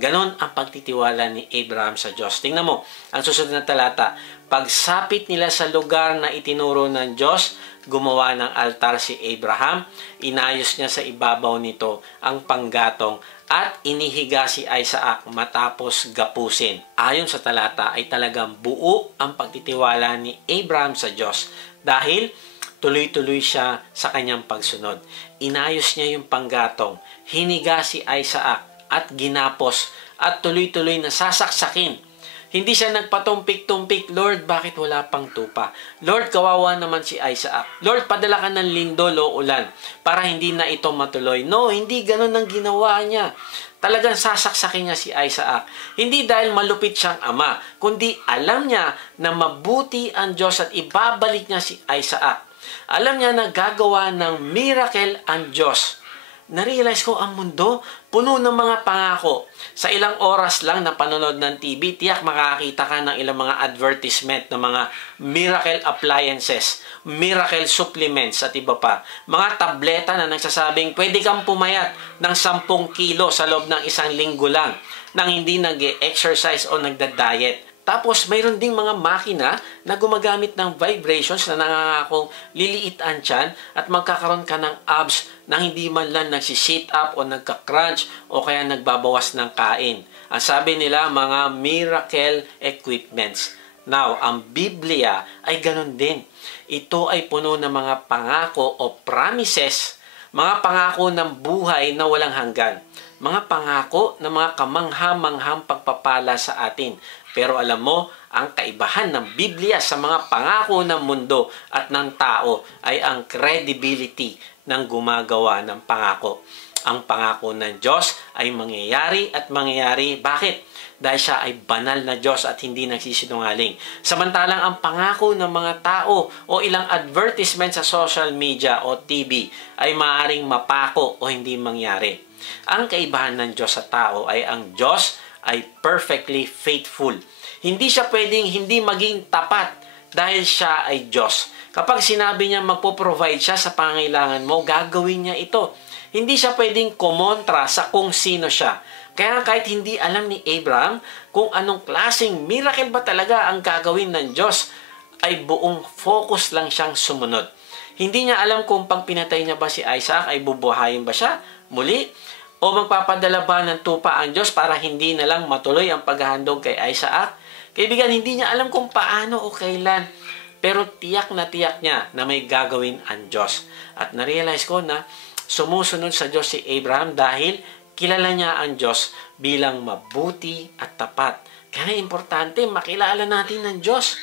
Ganon ang pagtitiwala ni Abraham sa Diyos. Tingnan mo, ang susunod na talata, pagsapit nila sa lugar na itinuro ng Diyos, gumawa ng altar si Abraham, inayos niya sa ibabaw nito ang panggatong at inihiga si Isaac matapos gapusin. Ayon sa talata ay talagang buo ang pagtitiwala ni Abraham sa Diyos dahil tuloy-tuloy siya sa kanyang pagsunod. Inayos niya yung panggatong, hiniga si Isaac at ginapos at tuloy-tuloy na sasaksakin. Hindi siya nagpatumpik-tumpik, Lord, bakit wala pang tupa? Lord, kawawa naman si Isaac. Lord, padala ka ng lindol o ulan para hindi na ito matuloy. No, hindi ganun ang ginawa niya. Talagang sasaksakin niya si Isaac. Hindi dahil malupit siyang ama, kundi alam niya na mabuti ang Diyos at ibabalik niya si Isaac. Alam niya na gagawa ng miracle ang Diyos. Na-realize ko ang mundo puno ng mga pangako. Sa ilang oras lang na panonood ng TV, tiyak makakita ka ng ilang mga advertisement ng mga miracle appliances, miracle supplements at iba pa. Mga tableta na nagsasabing pwede kang pumayat ng 10 kilo sa loob ng isang linggo lang nang hindi nag-exercise o nagda-diet. Tapos, mayroon ding mga makina na gumagamit ng vibrations na nangangakong liliit ang tiyan at magkakaroon ka ng abs na hindi man lang nagsi-sit up o nagka-crunch o kaya nagbabawas ng kain. Ang sabi nila, mga miracle equipments. Now, ang Biblia ay ganun din. Ito ay puno ng mga pangako o promises, mga pangako ng buhay na walang hanggan. Mga pangako na mga kamangha-manghang pagpapala sa atin. Pero alam mo, ang kaibahan ng Biblia sa mga pangako ng mundo at ng tao ay ang credibility ng gumagawa ng pangako. Ang pangako ng Diyos ay mangyayari at mangyayari. Bakit? Dahil siya ay banal na Diyos at hindi nagsisinungaling. Samantalang ang pangako ng mga tao o ilang advertisement sa social media o TV ay maaaring mapako o hindi mangyari. Ang kaibahan ng Diyos sa tao ay ang Diyos ay perfectly faithful. Hindi siya pwedeng hindi maging tapat dahil siya ay Diyos. Kapag sinabi niya magpo-provide siya sa pangangailangan mo, gagawin niya ito. Hindi siya pwedeng kumontra sa kung sino siya. Kaya kahit hindi alam ni Abraham kung anong klaseng miracle ba talaga ang gagawin ng Diyos, ay buong focus lang siyang sumunod. Hindi niya alam kung pag pinatay niya ba si Isaac ay bubuhayin ba siya muli? O magpapadala ba ng tupa ang Diyos para hindi na lang matuloy ang paghahandog kay Isaac? Kaibigan, hindi niya alam kung paano o kailan. pero tiyak niya na may gagawin ang Diyos. At narealize ko na sumusunod sa Diyos si Abraham dahil kilala niya ang Diyos bilang mabuti at tapat. Kaya importante makilala natin ng Diyos,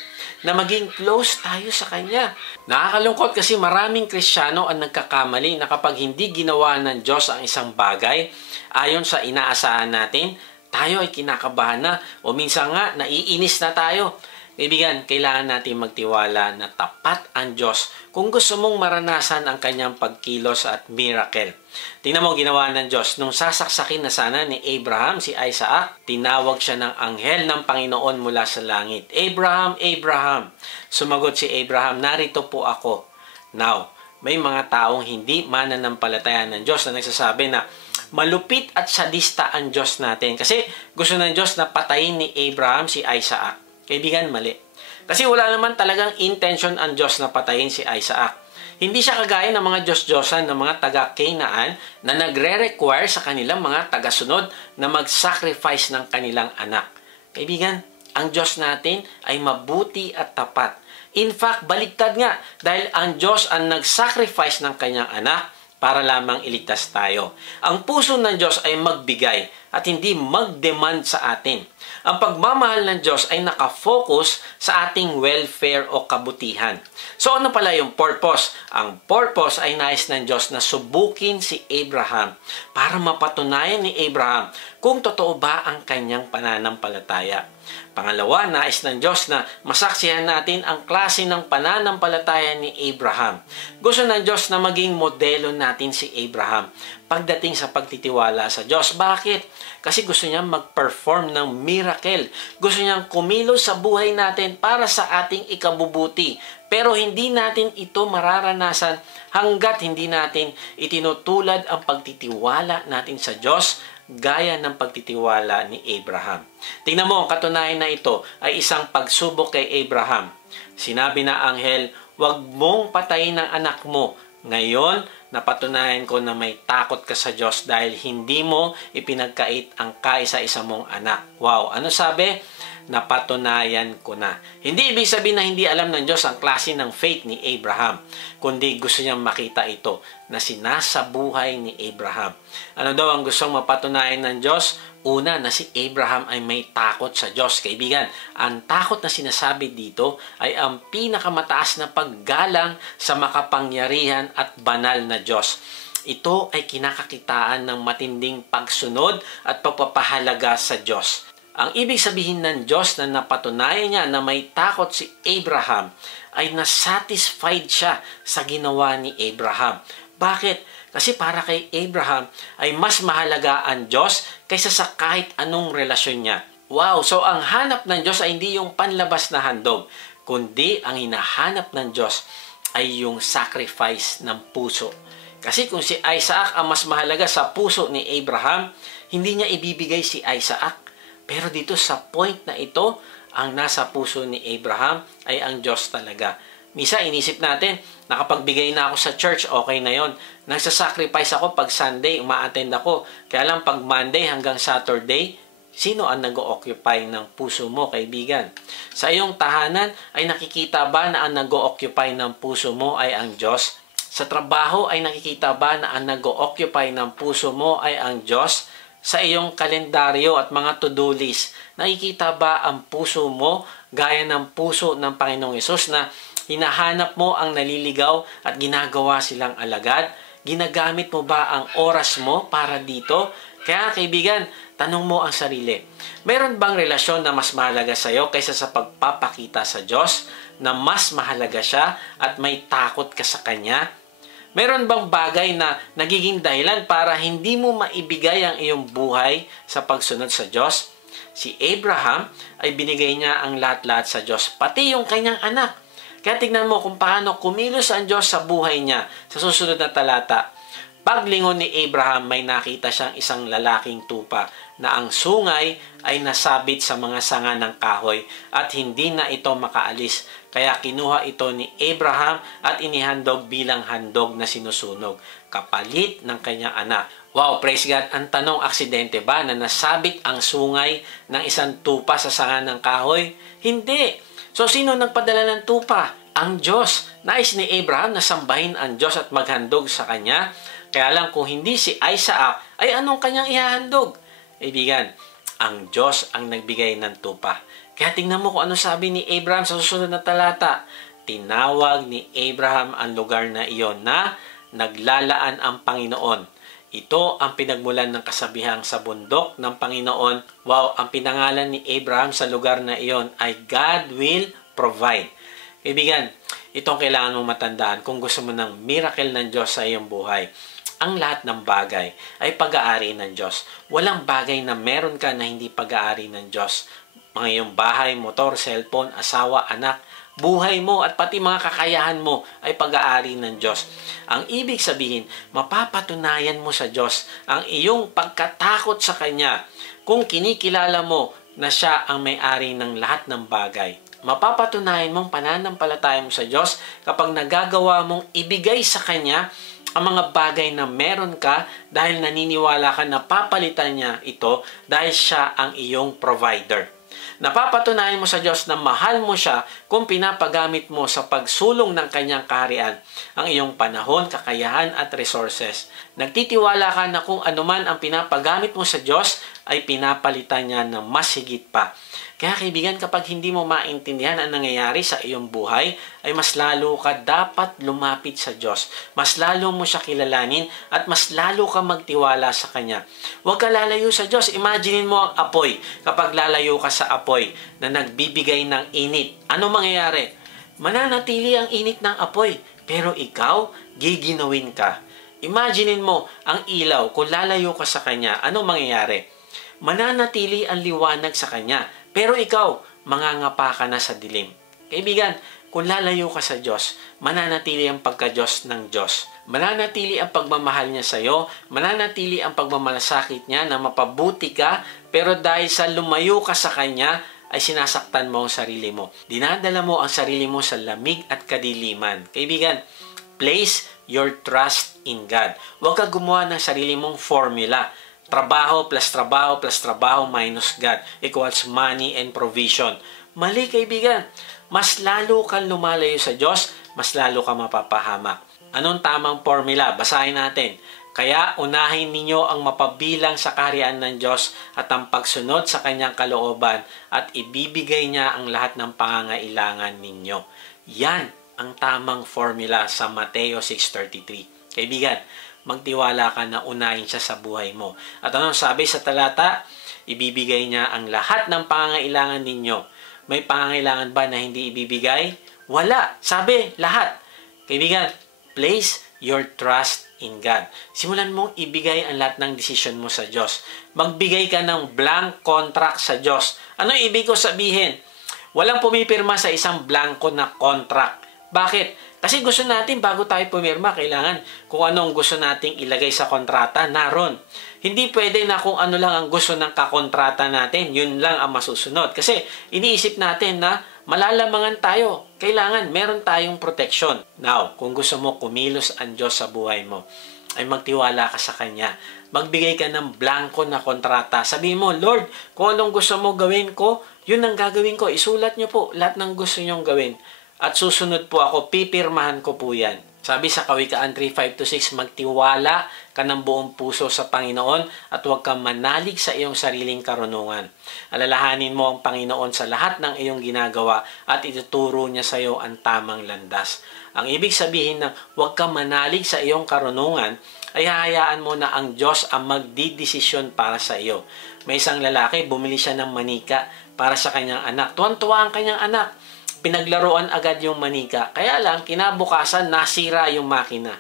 na maging close tayo sa Kanya. Nakakalungkot kasi maraming Kristiyano ang nagkakamali na kapag hindi ginawa ng Diyos ang isang bagay ayon sa inaasahan natin, tayo ay kinakabahan na o minsan nga naiinis na tayo. Kaibigan, kailangan natin magtiwala na tapat ang Diyos kung gusto mong maranasan ang Kanyang pagkilos at miracle. Tingnan mo ginawa ng Diyos. Nung sasaksakin na sana ni Abraham si Isaac, tinawag siya ng anghel ng Panginoon mula sa langit. Abraham, Abraham. Sumagot si Abraham, narito po ako. Now, may mga taong hindi mananampalataya ng Diyos na nagsasabi na malupit at sadista ang Diyos natin. Kasi gusto ng Diyos na patayin ni Abraham si Isaac. Kaibigan, mali. Kasi wala naman talagang intention ang Diyos na patayin si Isaac. Hindi siya kagaya ng mga Diyos-Diyosan ng mga taga-Canaan na nagre-require sa kanilang mga tagasunod na mag-sacrifice ng kanilang anak. Kaibigan, ang Diyos natin ay mabuti at tapat. In fact, baliktad nga dahil ang Diyos ang nag-sacrifice ng kanyang anak para lamang iligtas tayo. Ang puso ng Diyos ay magbigay at hindi mag-demand sa atin. Ang pagmamahal ng Diyos ay nakafocus sa ating welfare o kabutihan. So ano pala yung purpose? Ang purpose ay nais ng Diyos na subukin si Abraham para mapatunayan ni Abraham kung totoo ba ang kanyang pananampalataya. Pangalawa, nais ng Diyos na masaksihan natin ang klase ng pananampalataya ni Abraham. Gusto ng Diyos na maging modelo natin si Abraham pagdating sa pagtitiwala sa Diyos. Bakit? Kasi gusto niya mag-perform ng miracle. Gusto niyang kumilos sa buhay natin para sa ating ikabubuti. Pero hindi natin ito mararanasan hanggat hindi natin itinutulad ang pagtitiwala natin sa Diyos gaya ng pagtitiwala ni Abraham. Tingnan mo, ang katunayan na ito ay isang pagsubok kay Abraham. Sinabi na anghel, huwag mong patayin ang anak mo. Ngayon, napatunayan ko na may takot ka sa Diyos dahil hindi mo ipinagkait ang kaisa-isa mong anak. Wow! Ano sabi? Napatunayan ko na. Hindi ibig sabihin na hindi alam ng Diyos ang klase ng faith ni Abraham, kundi gusto niyang makita ito na sinasabuhay ni Abraham. Ano daw ang gustong mapatunayan ng Diyos? Una, na si Abraham ay may takot sa Diyos. Kaibigan, ang takot na sinasabi dito ay ang pinakamataas na paggalang sa makapangyarihan at banal na Diyos. Ito ay kinakakitaan ng matinding pagsunod at pagpapahalaga sa Diyos. Ang ibig sabihin ng Diyos na napatunayan niya na may takot si Abraham ay nasatisfied siya sa ginawa ni Abraham. Bakit? Kasi para kay Abraham ay mas mahalaga ang Diyos kaysa sa kahit anong relasyon niya. Wow! So ang hanap ng Diyos ay hindi yung panlabas na handog, kundi ang hinahanap ng Diyos ay yung sacrifice ng puso. Kasi kung si Isaac ang mas mahalaga sa puso ni Abraham, hindi niya ibibigay si Isaac. Pero dito sa point na ito, ang nasa puso ni Abraham ay ang Diyos talaga. Misa, inisip natin, nakapagbigay na ako sa church, okay na yon. Nagsasacrifice ako pag Sunday, uma-attend ako. Kaya lang pag Monday hanggang Saturday, sino ang nag-o-occupy ng puso mo, kaibigan? Sa iyong tahanan, ay nakikita ba na ang nag-o-occupy ng puso mo ay ang Diyos? Sa trabaho, ay nakikita ba na ang nag-o-occupy ng puso mo ay ang Diyos? Sa iyong kalendaryo at mga to-do list, nakikita ba ang puso mo gaya ng puso ng Panginoong Hesus na hinahanap mo ang naliligaw at ginagawa silang alagad? Ginagamit mo ba ang oras mo para dito? Kaya kaibigan, tanong mo ang sarili, mayroon bang relasyon na mas mahalaga sa iyo kaysa sa pagpapakita sa Diyos na mas mahalaga siya at may takot ka sa Kanya? Meron bang bagay na nagiging dahilan para hindi mo maibigay ang iyong buhay sa pagsunod sa Diyos? Si Abraham ay binigay niya ang lahat-lahat sa Diyos, pati yung kanyang anak. Kaya tignan mo kung paano kumilos ang Diyos sa buhay niya. Sa susunod na talata, paglingon ni Abraham, may nakita siyang isang lalaking tupa na ang sungay ay nasabit sa mga sanga ng kahoy at hindi na ito makaalis. Kaya kinuha ito ni Abraham at inihandog bilang handog na sinusunog, kapalit ng kanyang anak. Wow, praise God. Ang tanong, aksidente ba na nasabit ang sungay ng isang tupa sa sanga ng kahoy? Hindi. So, sino nagpadala ng tupa? ang Diyos. Nais ni Abraham na sambahin ang Diyos at maghandog sa kanya. Kaya lang kung hindi si Isaac, ay anong kanyang ihahandog? Kaibigan, ang Diyos ang nagbigay ng tupa. Kaya tingnan mo kung ano sabi ni Abraham sa susunod na talata. Tinawag ni Abraham ang lugar na iyon na naglalaan ang Panginoon. Ito ang pinagmulan ng kasabihang sa bundok ng Panginoon. Wow, ang pinangalan ni Abraham sa lugar na iyon ay God will provide. Kaibigan, ito ang kailangan mong matandaan kung gusto mo ng miracle ng Diyos sa iyong buhay. Ang lahat ng bagay ay pag-aari ng Diyos. Walang bagay na meron ka na hindi pag-aari ng Diyos. Mga iyong bahay, motor, cellphone, asawa, anak, buhay mo at pati mga kakayahan mo ay pag-aari ng Diyos. Ang ibig sabihin, mapapatunayan mo sa Diyos ang iyong pagkatakot sa Kanya kung kinikilala mo na Siya ang may-ari ng lahat ng bagay. Mapapatunayan mong pananampalataya mo sa Diyos kapag nagagawa mong ibigay sa Kanya ang mga bagay na meron ka dahil naniniwala ka na papalitan niya ito dahil Siya ang iyong provider. Napapatunayan mo sa Diyos na mahal mo Siya kung pinapagamit mo sa pagsulong ng Kanyang kaharian ang iyong panahon, kakayahan at resources. Nagtitiwala ka na kung anuman ang pinapagamit mo sa Diyos ay pinapalitan niya ng mas higit pa. Kaya kaibigan, kapag hindi mo maintindihan ang nangyayari sa iyong buhay, ay mas lalo ka dapat lumapit sa Diyos. Mas lalo mo siya kilalanin at mas lalo ka magtiwala sa Kanya. Huwag ka lalayo sa Diyos. Imaginin mo ang apoy. Kapag lalayo ka sa apoy na nagbibigay ng init, ano mangyayari? Mananatili ang init ng apoy, pero ikaw, giginawin ka. Imaginin mo ang ilaw, kung lalayo ka sa Kanya, ano mangyayari? Mananatili ang liwanag sa Kanya, pero ikaw, mangangapa ka na sa dilim. Kaibigan, kung lalayo ka sa Diyos, mananatili ang pagka-Diyos ng Diyos. Mananatili ang pagmamahal niya sa iyo, mananatili ang pagmamalasakit niya na mapabuti ka, pero dahil sa lumayo ka sa Kanya, ay sinasaktan mo ang sarili mo. Dinadala mo ang sarili mo sa lamig at kadiliman. Kaibigan, place your trust in God. Huwag ka gumawa ng sarili mong formula. Trabaho plus trabaho plus trabaho minus God equals money and provision. Mali, kaibigan. Mas lalo kang lumalayo sa Diyos, mas lalo ka mapapahamak. Anong tamang formula? Basahin natin. Kaya unahin ninyo ang mapabilang sa kaharian ng Diyos at ang pagsunod sa Kanyang kalooban at ibibigay niya ang lahat ng pangangailangan ninyo. Yan ang tamang formula sa Mateo 6:33. Kaibigan, magtiwala ka na unahin siya sa buhay mo. At anong sabi sa talata? Ibibigay niya ang lahat ng pangangailangan ninyo. May pangangailangan ba na hindi ibibigay? Wala. Sabi, lahat. Kaibigan, place your trust in God. Simulan mong ibigay ang lahat ng desisyon mo sa Diyos. Magbigay ka ng blank contract sa Diyos. Ano ibig ko sabihin? Walang pumipirma sa isang blanco na contract. Bakit? Kasi gusto natin bago tayo pumirma, kailangan kung anong gusto nating ilagay sa kontrata, naroon. Hindi pwede na kung ano lang ang gusto ng kakontrata natin, yun lang ang masusunod. Kasi iniisip natin na malalamangan tayo. Kailangan meron tayong protection. Now, kung gusto mo kumilos ang Diyos sa buhay mo, ay magtiwala ka sa Kanya. Magbigay ka ng blanco na kontrata. Sabihin mo, Lord, kung anong gusto mo gawin ko, yun ang gagawin ko. Isulat niyo po lahat ng gusto niyong gawin. At susunod po ako, pipirmahan ko po yan. Sabi sa Kawikaan 3:5-6, magtiwala ka ng buong puso sa Panginoon at huwag kang manalig sa iyong sariling karunungan. Alalahanin mo ang Panginoon sa lahat ng iyong ginagawa at ituturo niya sa iyo ang tamang landas. Ang ibig sabihin ng huwag kang manalig sa iyong karunungan ay hahayaan mo na ang Diyos ang magdidesisyon para sa iyo. May isang lalaki, bumili siya ng manika para sa kanyang anak. Tuwan-tuwa ang kanyang anak. Pinaglaruan agad yung manika. Kaya lang, kinabukasan, nasira yung makina.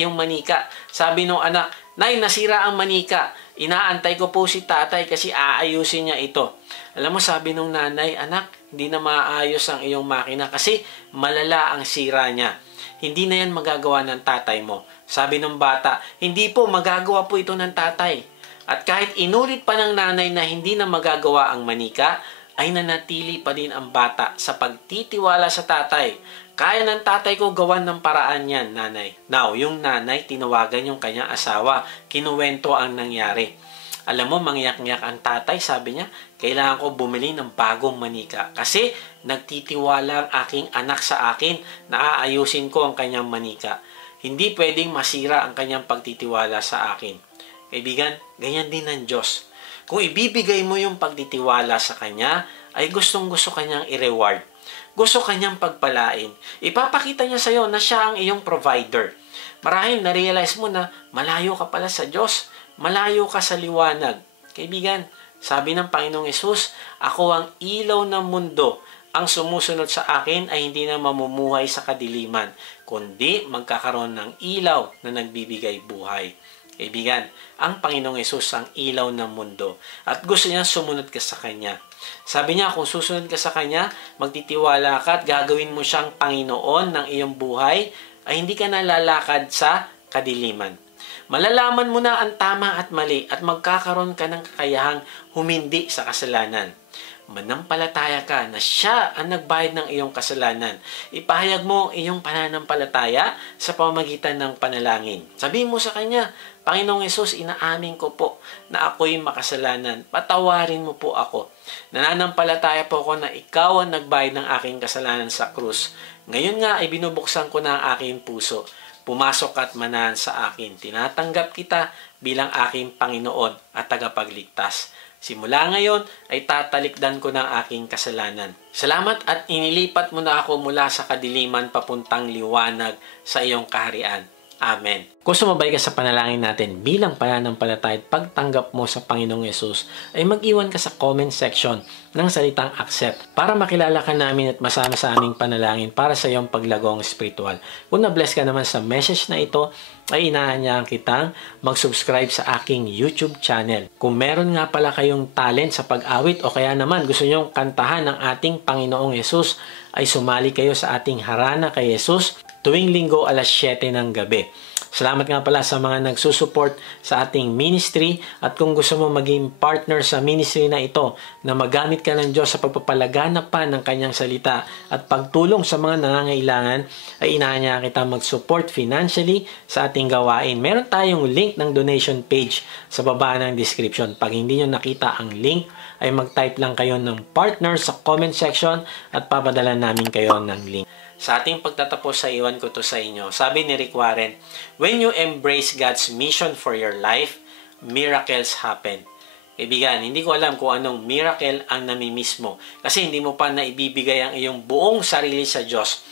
Yung manika. Sabi nung anak, Nay, nasira ang manika. Inaantay ko po si tatay kasi aayusin niya ito. Alam mo, sabi nung nanay, anak, hindi na maayos ang iyong makina kasi malala ang sira niya. Hindi na yan magagawa ng tatay mo. Sabi nung bata, hindi po, magagawa po ito ng tatay. At kahit inulit pa ng nanay na hindi na magagawa ang manika, ay nanatili pa din ang bata sa pagtitiwala sa tatay. Kaya ng tatay ko gawan ng paraan yan, nanay. Now, yung nanay, tinawagan yung kanyang asawa. Kinuwento ang nangyari. Alam mo, mangyak-ngyak ang tatay, sabi niya, kailangan ko bumili ng bagong manika kasi nagtitiwala ang aking anak sa akin na aayusin ko ang kanyang manika. Hindi pwedeng masira ang kanyang pagtitiwala sa akin. Kaibigan, ganyan din ang Diyos. Kung ibibigay mo yung pagtitiwala sa Kanya, ay gustong-gusto Kanyang i-reward. Gusto Kanyang pagpalain. Ipapakita niya sa iyo na siya ang iyong provider. Marahil na-realize mo na malayo ka pala sa Diyos. Malayo ka sa liwanag. Kaibigan, sabi ng Panginoong Hesus, ako ang ilaw ng mundo. Ang sumusunod sa akin ay hindi na mamumuhay sa kadiliman, kundi magkakaroon ng ilaw na nagbibigay buhay. Kaibigan, ang Panginoong Hesus ang ilaw ng mundo at gusto niya sumunod ka sa Kanya. Sabi niya, kung susunod ka sa Kanya, magtitiwala ka at gagawin mo siyang Panginoon ng iyong buhay, ay hindi ka nalalakad sa kadiliman. Malalaman mo na ang tama at mali at magkakaroon ka ng kakayahang humindi sa kasalanan. Manampalataya ka na siya ang nagbayad ng iyong kasalanan. Ipahayag mo ang iyong pananampalataya sa pamamagitan ng panalangin. Sabihin mo sa Kanya, Panginoong Hesus, inaamin ko po na ako'y makasalanan. Patawarin mo po ako. Nananampalataya po ako na ikaw ang nagbayad ng aking kasalanan sa krus. Ngayon nga ay binubuksan ko na ang aking puso. Pumasok at manahan sa akin. Tinatanggap kita bilang aking Panginoon at tagapagligtas. Simula ngayon ay tatalikdan ko ng aking kasalanan. Salamat at inilipat mo na ako mula sa kadiliman papuntang liwanag sa iyong kaharian. Amen. Kung sumabay ka sa panalangin natin bilang pananampalataya at pagtanggap mo sa Panginoong Hesus, ay mag-iwan ka sa comment section ng salitang accept para makilala ka namin at masama sa aming panalangin para sa iyong paglagong spiritual. Kung na-bless ka naman sa message na ito, ay inaanyaan kitang mag-subscribe sa aking YouTube channel. Kung meron nga pala kayong talent sa pag-awit o kaya naman gusto nyong kantahan ng ating Panginoong Hesus, ay sumali kayo sa ating Harana kay Hesus tuwing linggo alas 7 ng gabi. Salamat nga pala sa mga nagsusupport sa ating ministry at kung gusto mo maging partner sa ministry na ito na magamit ka ng Diyos sa pagpapalaganap pa ng Kanyang salita at pagtulong sa mga nangangailangan, ay inaanya kita mag-support financially sa ating gawain. Meron tayong link ng donation page sa baba ng description. Pag hindi nyo nakita ang link, ay mag-type lang kayo ng partner sa comment section at papadala namin kayo ng link. Sa ating pagtatapos sa iwan ko to sa inyo, sabi ni Rick Warren, when you embrace God's mission for your life, miracles happen. Kaibigan, hindi ko alam kung anong miracle ang namimiss mo kasi hindi mo pa naibibigay ang iyong buong sarili sa Diyos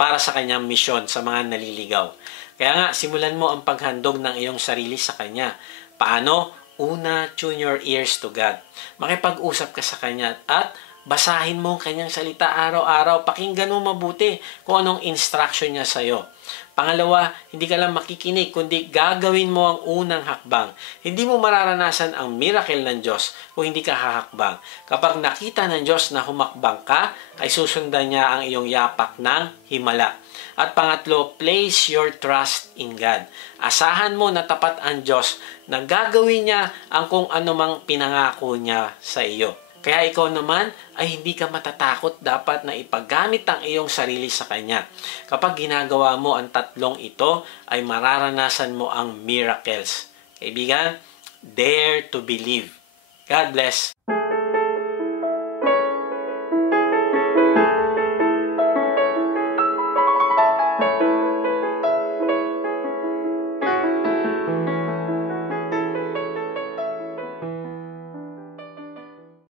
para sa Kanyang misyon sa mga naliligaw. Kaya nga, simulan mo ang paghandog ng iyong sarili sa Kanya. Paano? Una, tune your ears to God. Makipag-usap ka sa Kanya at basahin mo ang Kanyang salita araw-araw. Pakinggan mo mabuti kung anong instruction niya sa iyo. Pangalawa, hindi ka lang makikinig, kundi gagawin mo ang unang hakbang. Hindi mo mararanasan ang miracle ng Diyos kung hindi ka hahakbang. Kapag nakita ng Diyos na humakbang ka, ay susundan niya ang iyong yapak ng himala. At pangatlo, place your trust in God. Asahan mo na tapat ang Diyos na gagawin niya ang kung anumang pinangako niya sa iyo. Kaya ikaw naman ay hindi ka matatakot, dapat na ipaggamit ang iyong sarili sa Kanya. Kapag ginagawa mo ang tatlong ito, ay mararanasan mo ang miracles. Kaibigan, dare to believe. God bless.